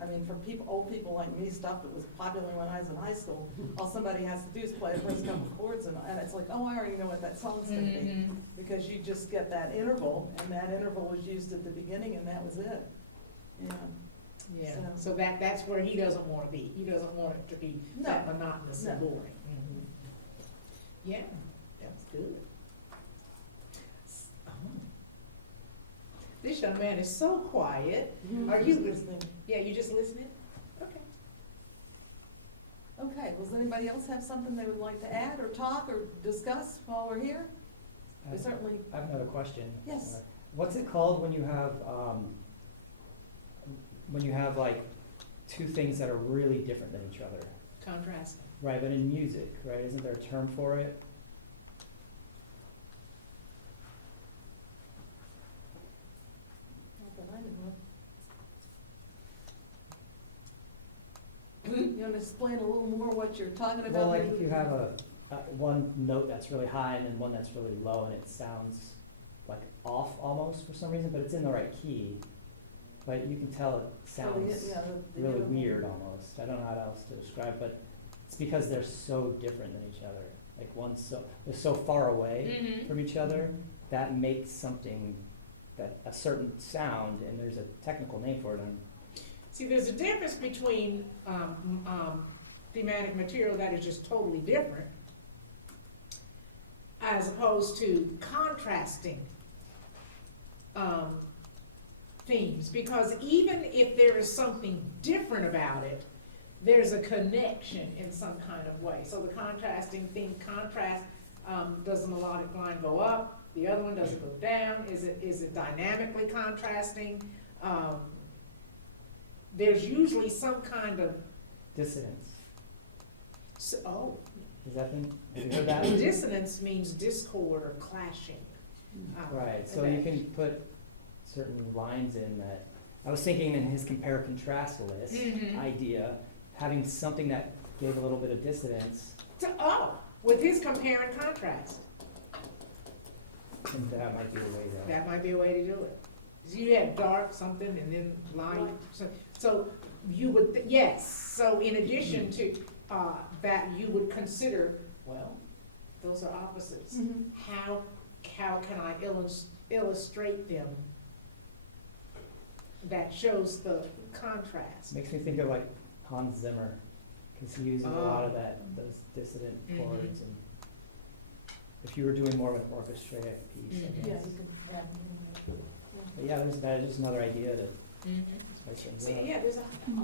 I mean, for old people like me, stuff that was popular when I was in high school, all somebody has to do is play the first couple chords, and it's like, oh, I already know what that song's gonna be. Because you just get that interval, and that interval was used at the beginning, and that was it. Yeah, so that's where he doesn't wanna be. He doesn't want it to be that monotonous and boring. Yeah, that's good. This young man is so quiet. Are you listening? Yeah, you just listening? Okay. Okay, does anybody else have something they would like to add, or talk, or discuss while we're here? We certainly, I have another question. Yes. What's it called when you have like two things that are really different than each other? Contrasting. Right, but in music, right, isn't there a term for it? explain a little more what you're talking about? Well, like if you have a one note that's really high and then one that's really low and it sounds like off almost for some reason, but it's in the right key. But you can tell it sounds really weird almost. I don't know how else to describe, but it's because they're so different than each other. Like they're so far away from each other, that makes something, that a certain sound, and there's a technical name for it. See, there's a difference between thematic material that is just totally different, as opposed to contrasting themes. Because even if there is something different about it, there's a connection in some kind of way. So the contrasting theme, does the melodic line go up? The other one, does it go down? Is it dynamically contrasting? There's usually some kind of Dissonance. Is that thing? Have you heard that? Dissonance means discord or clashing. Right, so you can put certain lines in that. I was thinking in his compare contrast list idea, having something that gave a little bit of dissonance. With his compare and contrast. And that might be the way to. That might be a way to do it. You had dark something and then light. So you would, yes. So in addition to that, you would consider, well, those are opposites. How can I illustrate them that shows the contrast? Makes me think of like Hans Zimmer, because he uses a lot of those dissonant chords. And if you were doing more of an orchestrated piece, I guess. But yeah, that is just another idea to spice things See, up. yeah,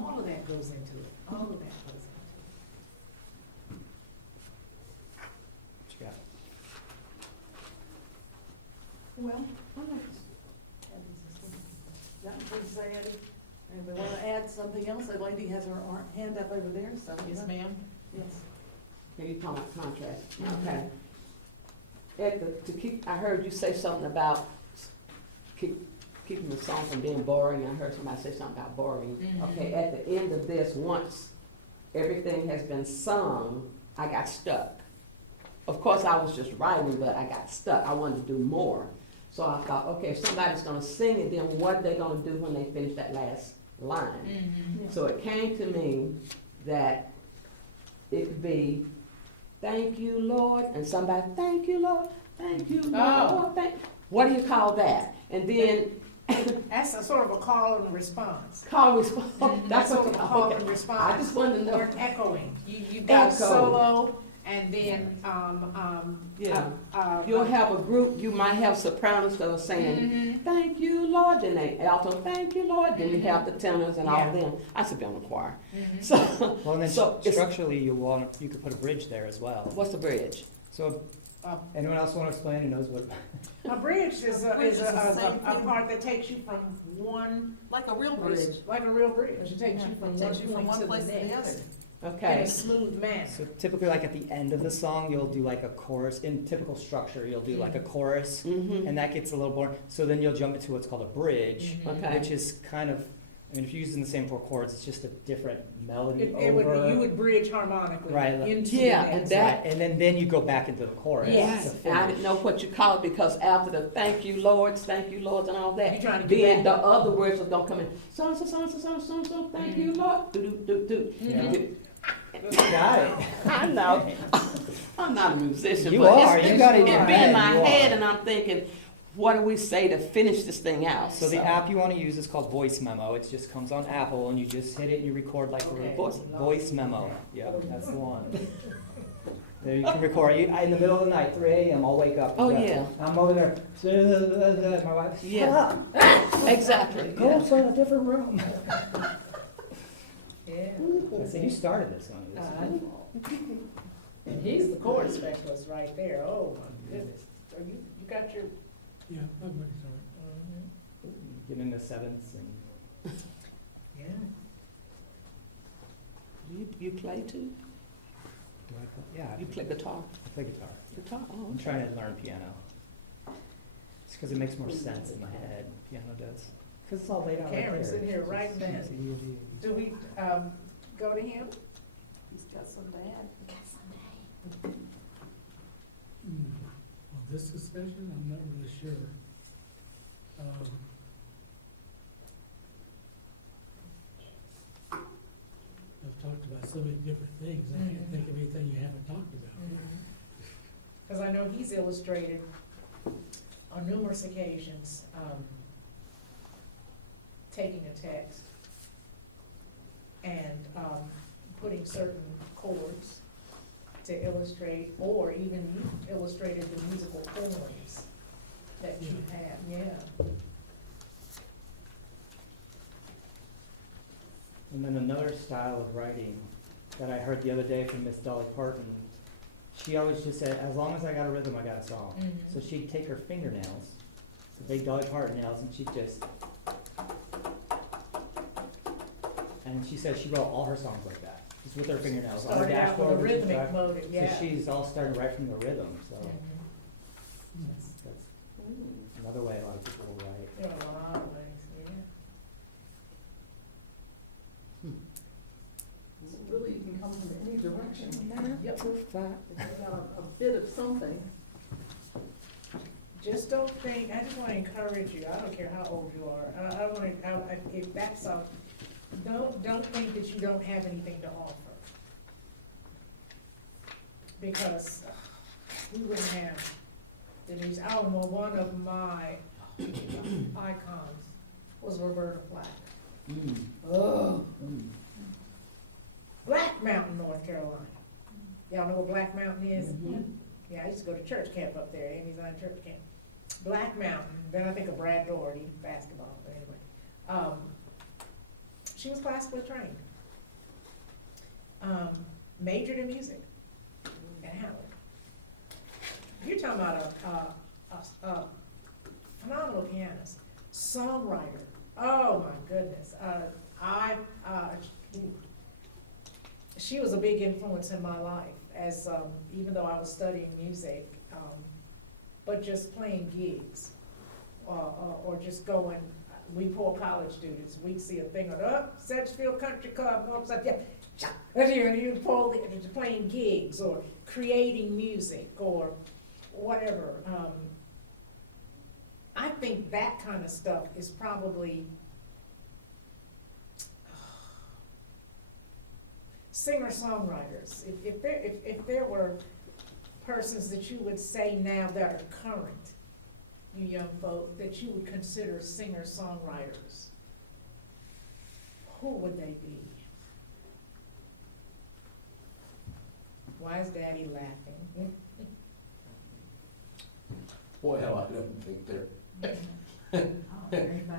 all of that goes into it. All of that goes into it. What you got? Well, I'm not. What you say, Eddie? Anybody want to add something else? The lady has her hand up over there, so. Yes, ma'am. Yes. Can you talk about contrast? Okay. I heard you say something about keeping the song from being boring. I heard somebody say something about boring. Okay, at the end of this, once everything has been sung, I got stuck. Of course, I was just writing, but I got stuck. I wanted to do more. So I thought, okay, if somebody's gonna sing it, then what are they gonna do when they finish that last line? So it came to me that it could be, thank you, Lord, and somebody, thank you, Lord, thank you, Lord, what do you call that? And then That's a sort of a call and response. call response. That's what sort of a call and response. I just wanted to know. Or echoing. You got Echo. solo, and then You'll have a group. You might have sopranos that are saying, "Thank you, Lord." Then they alto, "Thank you, Lord." Then you have the tenors and all of them. I should be on the choir. So, Well, and then so structurally, you could put a bridge there as well. what's the bridge? So, anyone else want to explain who knows what? a bridge is A bridge is the a same thing. part that takes you from one, Like a real bridge. like a real bridge. It takes you from one place to the next. other. In Okay. a smooth manner. So typically, like at the end of the song, you'll do like a chorus. In typical structure, you'll do like a chorus, Mm-hmm. and that gets a little boring. So then you'll jump into what's called a bridge, Okay. which is kind of, I mean, if you're using the same 4 chords, it's just a different melody It would over. be, you would bridge harmonically Right, like- into Yeah, the and next. that- Right, and then you go back into the chorus. Yes. to And I finish. didn't know what you call it because after the thank you Lords, and all that, You're trying to get then the back. other words are gonna come in. So, thank you, Lord. Do. Yeah. Got it. I know. I'm not a musician, You but are. it's, You got it in it your be in head. my You are. head, and I'm thinking, what do we say to finish this thing out? So the app you want to use is called Voice Memo. It just comes on Apple, and you just hit it and you record like Okay. a voice memo. Yep, that's the one. There you can record. In the middle of the night, 3 a.m. I'll wake up. Oh, yeah. I'm over there. My wife. Yeah. Exactly. Go to a different room. Yeah. I said, you started this one. This is your fault. And he's the chord specialist right there. Oh, my goodness. So you got your. Yeah, I'm ready, sorry. Get in the sevenths and Yeah. You play too? do I play? Yeah, You play guitar? I play guitar. Guitar. Oh, I'm trying to learn piano. It's because it makes more sense in my head. Piano does. Because it's all laid out right there. Cameron's sitting here writing down. C, D, E, Do we go to him? He's got some dad. On this discussion, I'm not really sure. I've talked about so many different things, I can't think of anything you haven't talked about. Cause I know he's illustrated on numerous occasions, taking a text and, putting certain chords to illustrate, or even you illustrated the musical poems that you have, yeah. And then another style of writing that I heard the other day from Miss Dolly Parton, she always just said, as long as I got a rhythm, I got a song. Mhm. So she'd take her fingernails, the big Dolly Parton nails, and she'd just, and she said she wrote all her songs like that, just with her fingernails. On her Started out with a dashboard, when she rhythmic drive- motive, yeah. So she's all starting right from the rhythm, so Mhm. that's another way a lot of people will write. There are a lot of ways, yeah. So really, you can come from any direction. Yep. If you got a bit of something. Just don't think, I just wanna encourage you, I don't care how old you are, if that's a, don't think that you don't have anything to offer. Because we wouldn't have Denise, well, one of my icons was Roberta Flack. Oh. Black Mountain, North Carolina. Y'all know what Black Mountain is? Yeah, I used to go to church camp up there, Amy's on church camp. Black Mountain, then I think of Brad Doherty, basketball, but anyway. She was classically trained. Majored in music at Howard. You're talking about a phenomenal pianist, songwriter. Oh my goodness. She was a big influence in my life, as even though I was studying music, but just playing gigs, or just going. We poor college students, we'd see a thing on Sedgefield Country Club, and you pull just playing gigs or creating music or whatever. I think that kind of stuff is probably singer-songwriters. If there were persons that you would say now that are current, you young folk, that you would consider singer-songwriters, who would they be? Why is Daddy laughing? Boy, hell, I don't think they're,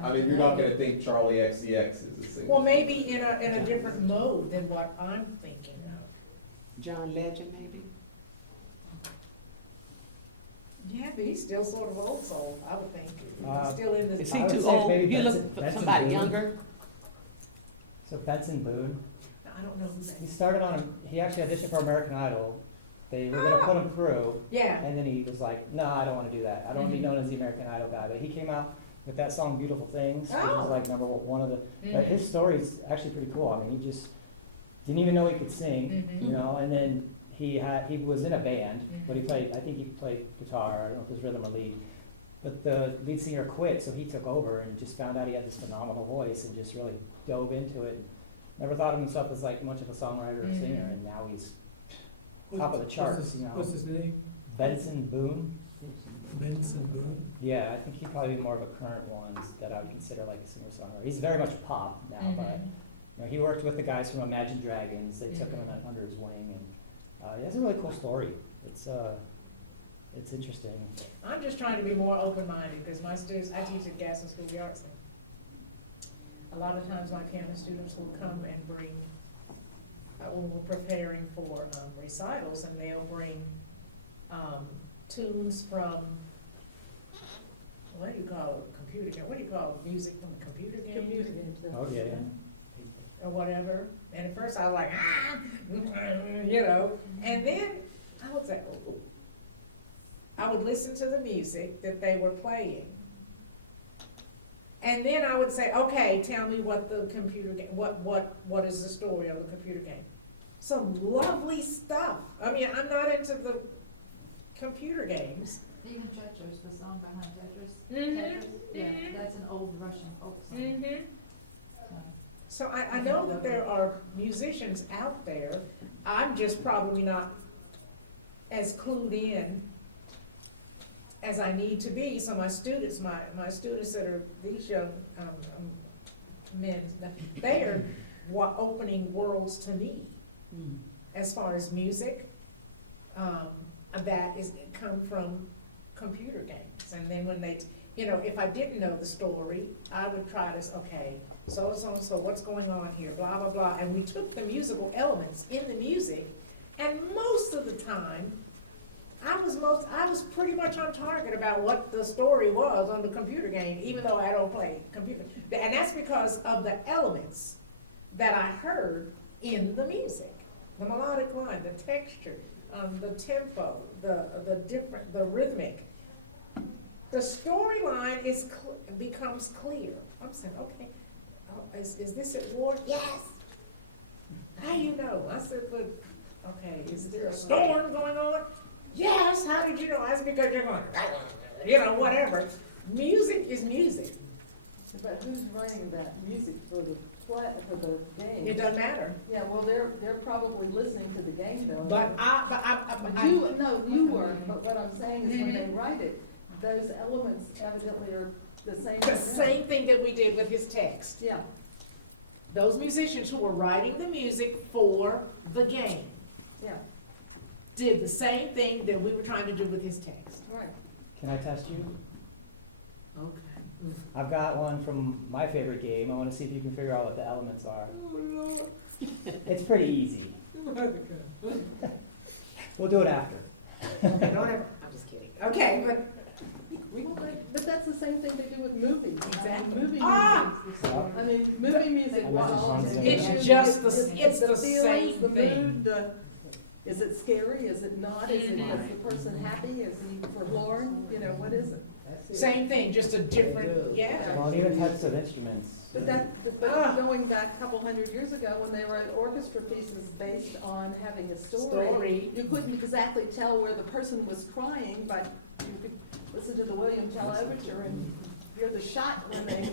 I mean, you're not gonna think Charlie XCX is a singer. Well, maybe in a different mode than what I'm thinking of. John Legend, maybe? Yeah, but he's still sort of old soul, I would think. He's Uh, still in this. Is I he would too say old? maybe You Benson- look for Benson somebody Boone. younger? So Benson Boone, I don't know who that he is. started he actually auditioned for American Idol. They were gonna put him through, Yeah. and then he was like, no, I don't wanna do that. I don't wanna be known as the American Idol guy. But he came out with that song Beautiful Things, which Oh. was like one of the, Mhm. but his story's actually pretty cool. I mean, he just didn't even know he could sing, Mhm. you know, and then he was in a band, but he Mhm. played, I think he played guitar, I don't know if it was rhythm or lead. But the lead singer quit, so he took over and just found out he had this phenomenal voice and just really dove into it. Never thought of himself as like much of a songwriter or singer, Mhm. and now he's top of the charts, you know. What's his name? Benson Boone. Benson Boone? Yeah, I think he'd probably be more of a current ones that I would consider like a singer-songwriter. He's very much pop now, but Mhm. you know, he worked with the guys from Imagine Dragons. They took him under his wing, and he has a really cool story. It's interesting. I'm just trying to be more open-minded, because my students, I teach at Gaston School of the Arts. A lot of times my piano students will come and bring, when we're preparing for recitals, and they'll bring tunes from, what do you call it, computer game, what do you call music from computer games? Computer games. Oh, yeah. Or whatever, and at first I was like, you know, and then I would say, oh. I would listen to the music that they were playing. And then I would say, okay, tell me what the computer game, what is the story of the computer game? some lovely stuff. I mean, I'm not into the computer games. Even Tetris, the song behind Tetris. Mhm. Tetris, yeah, that's an old Russian folk song. Mm-hmm. So, So I know that there are musicians out there. I'm just probably not as clued in as I need to be. So my students that are these young men, they are opening worlds to me as far as music. That is come from computer games. And then when they, if I didn't know the story, I would try to, okay, so what's going on here, blah, blah, blah. And we took the musical elements in the music, and most of the time, I was pretty much on target about what the story was on the computer game, even though I don't play computer. And that's because of the elements that I heard in the music. The melodic line, the texture, the tempo, the rhythmic. The storyline becomes clear. I'm saying, okay, is this at war? Yes. How do you know? I said, but, okay, is there a storm going on? Yes. How did you know? That's because you're going, whatever. Music is music. But who's writing that music for the game? It doesn't matter. Yeah, well, they're probably listening to the game though. But You weren't, but what I'm saying is when they write it, those elements evidently are the same. the same thing that we did with his text. Yeah, Those musicians who were writing the music for the game yeah, did the same thing that we were trying to do with his text. right. Can I test you? Okay. I've got one from my favorite game. I want to see if you can figure out what the elements are. It's pretty easy. We'll do it after. Okay, don't ever, I'm just kidding. Okay, but. But that's the same thing they do with movies. Exactly. Movie Ah! music. Movie music. I was mentioned all Thompson. It's it's just the feelings, same the thing. mood, is it scary, is it not, is the person happy, is he forlorn, what is it? Same thing, just a different, yeah. Well, and even types of instruments. But but going back a couple hundred years ago, when they wrote orchestra pieces based on having a story, you couldn't exactly tell where the person was crying, but you could listen to the William Tell overture and hear the shot when they,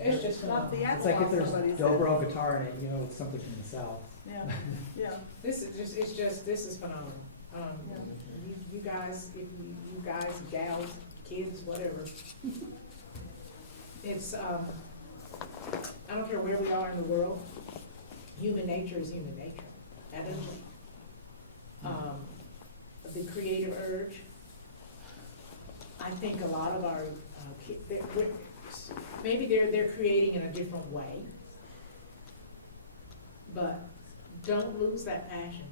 It's just knock the It's apple like off if there's somebody's dobro guitar in it, you know it's something from the south. Yeah, yeah. This is phenomenal. You guys, if you guys, gals, kids, whatever. It's, I don't care where we are in the world, human nature is human nature. That doesn't change. The creative urge, I think a lot of our kids, maybe they're creating in a different way. But don't lose that passion.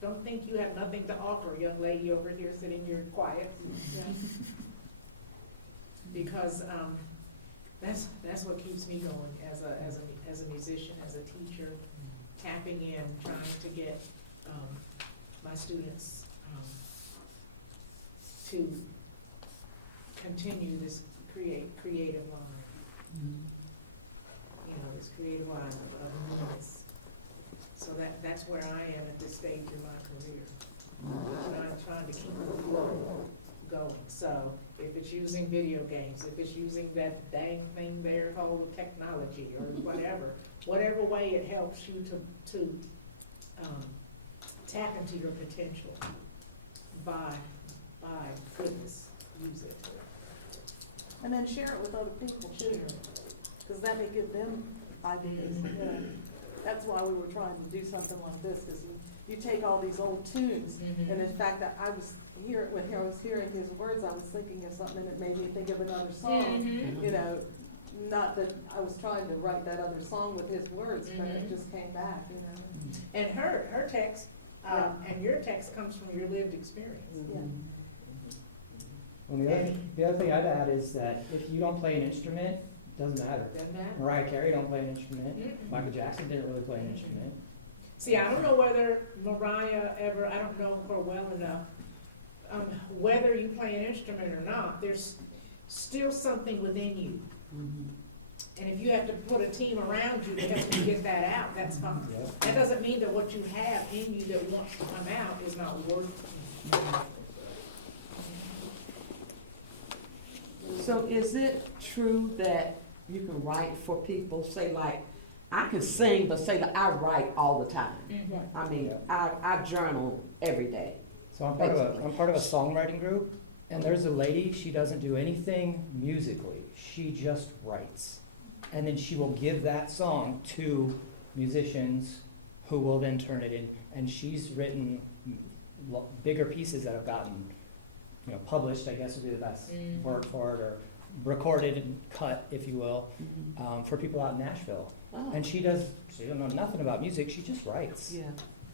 Don't think you have nothing to offer, young lady over here sitting here quiet. Yeah. Because that's what keeps me going as a musician, as a teacher, tapping in, trying to get my students to continue this creative line. This creative line of moments. So that's where I am at this stage in my career. I'm trying to keep the flow going. So if it's using video games, if it's using that dang thing there called technology or whatever way it helps you to tap into your potential, by goodness, use it. And then share it with other people too, because that may give them ideas. That's why we were trying to do something like this, because you take all these old tunes, and in fact, I was when I was hearing his words, I was thinking of something that made me think of another song. Not that I was trying to write that other song with his words, but it just came back. And her text and your text comes from your lived experience. Yeah. Well, the other thing I'd add is that if you don't play an instrument, it doesn't matter. Doesn't matter. Mariah Carey don't play an instrument. Michael Jackson didn't really play an instrument. See, I don't know whether Mariah ever, I don't know her well enough, whether you play an instrument or not, there's still something within you And if you have to put a team around you to help you get that out, that's fine. Yep. That doesn't mean that what you have in you that wants to come out is not working. So is it true that you can write for people, say like, I can sing, but say that I write all the time? I mean, I journal every day. So I'm part of a songwriting group, and there's a lady, she doesn't do anything musically. She just writes. And then she will give that song to musicians who will then turn it in. And she's written bigger pieces that have gotten, published, I guess would be the best word for it, or recorded and cut, if you will, for people out in Nashville. Oh. And she don't know nothing about music, she just writes. Yeah.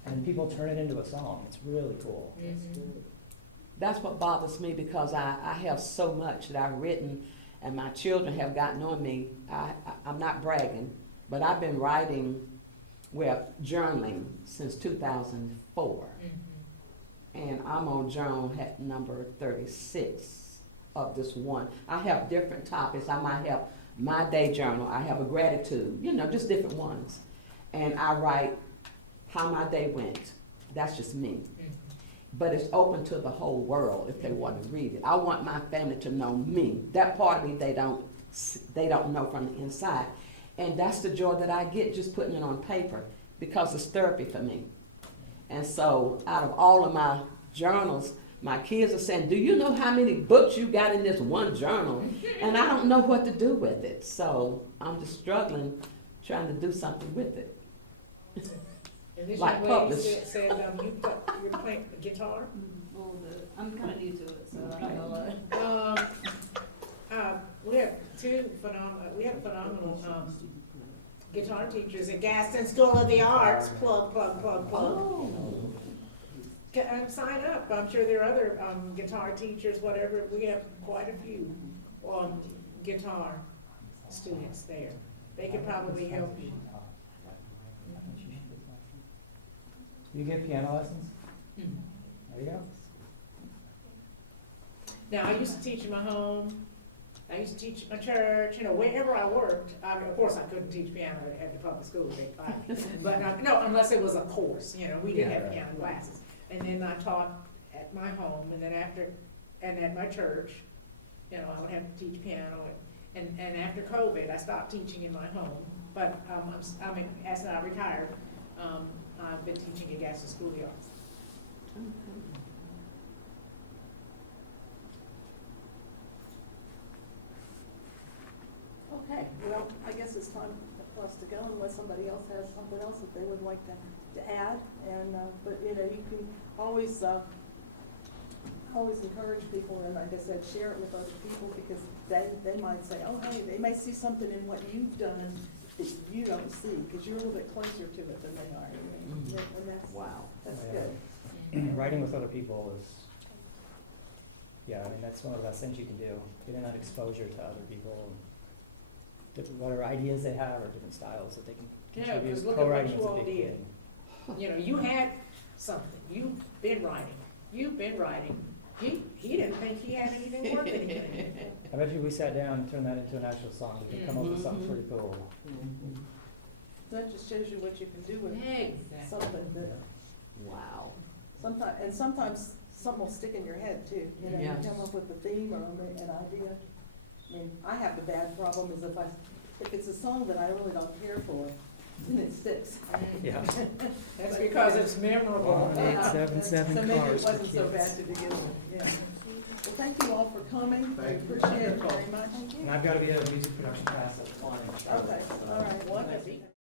And people turn it into a song. It's really cool. That's what bothers me, because I have so much that I've written, and my children have gotten on me. I'm not bragging, but I've been writing, journaling since 2004. And I'm on journal number 36 of this one. I have different topics. I might have my day journal. I have a gratitude, just different ones. And I write how my day went. That's just me. But it's open to the whole world if they want to read it. I want my family to know me. That part of me they don't know from the inside. And that's the joy that I get just putting it on paper, because it's therapy for me. And so out of all of my journals, my kids are saying, do you know how many books you got in this one journal? And I don't know what to do with it. So I'm just struggling, trying to do something with it. And this Like young lady publish. said, you're playing the guitar? Well, I'm kind of new to it, so I don't know. We have phenomenal guitar teachers at Gaston School of the Arts. Plug. Oh. Sign up. I'm sure there are other guitar teachers, whatever. We have quite a few guitar students there. They could probably help you. You give piano lessons? There you go. Now, I used to teach in my home. I used to teach at my church, wherever I worked. I mean, of course, I couldn't teach piano at the public school, but no, unless it was a course, we did have piano classes. And then I taught at my home, and then at my church, I would have to teach piano. And after COVID, I stopped teaching in my home, but as I retired, I've been teaching at Gaston School of the Arts. Okay, well, I guess it's time for us to go unless somebody else has something else that they would like to add. And, but you can always encourage people, and like I said, share it with other people, because they might say, oh, hey, they may see something in what you've done that you don't see, because you're a little bit closer to it than they are. And that's, Wow. that's Yeah. good. Writing with other people is, that's one of the best things you can do. Getting that exposure to other people, and whatever ideas they have or different styles that they can Yeah, contribute. because look at what Co-writing you is a all big did. thing. You had something. You've been writing. He didn't think he had anything worth anything. I bet you we sat down and turned that into an actual song. We could come up with something pretty cool. That just shows you what you can do with Exactly. something that, Wow. sometimes something will stick in your head too. You Yes. come up with a theme or an idea. I mean, I have the bad problem is if it's a song that I really don't care for, then it sticks. Yeah. That's because it's memorable. 877 So maybe it cars for wasn't so kids. bad to begin with, yeah. Well, thank you all for coming. Thank you. Appreciate it very much. And I've got to be at a music production class at 1. Okay, all right, wonderful.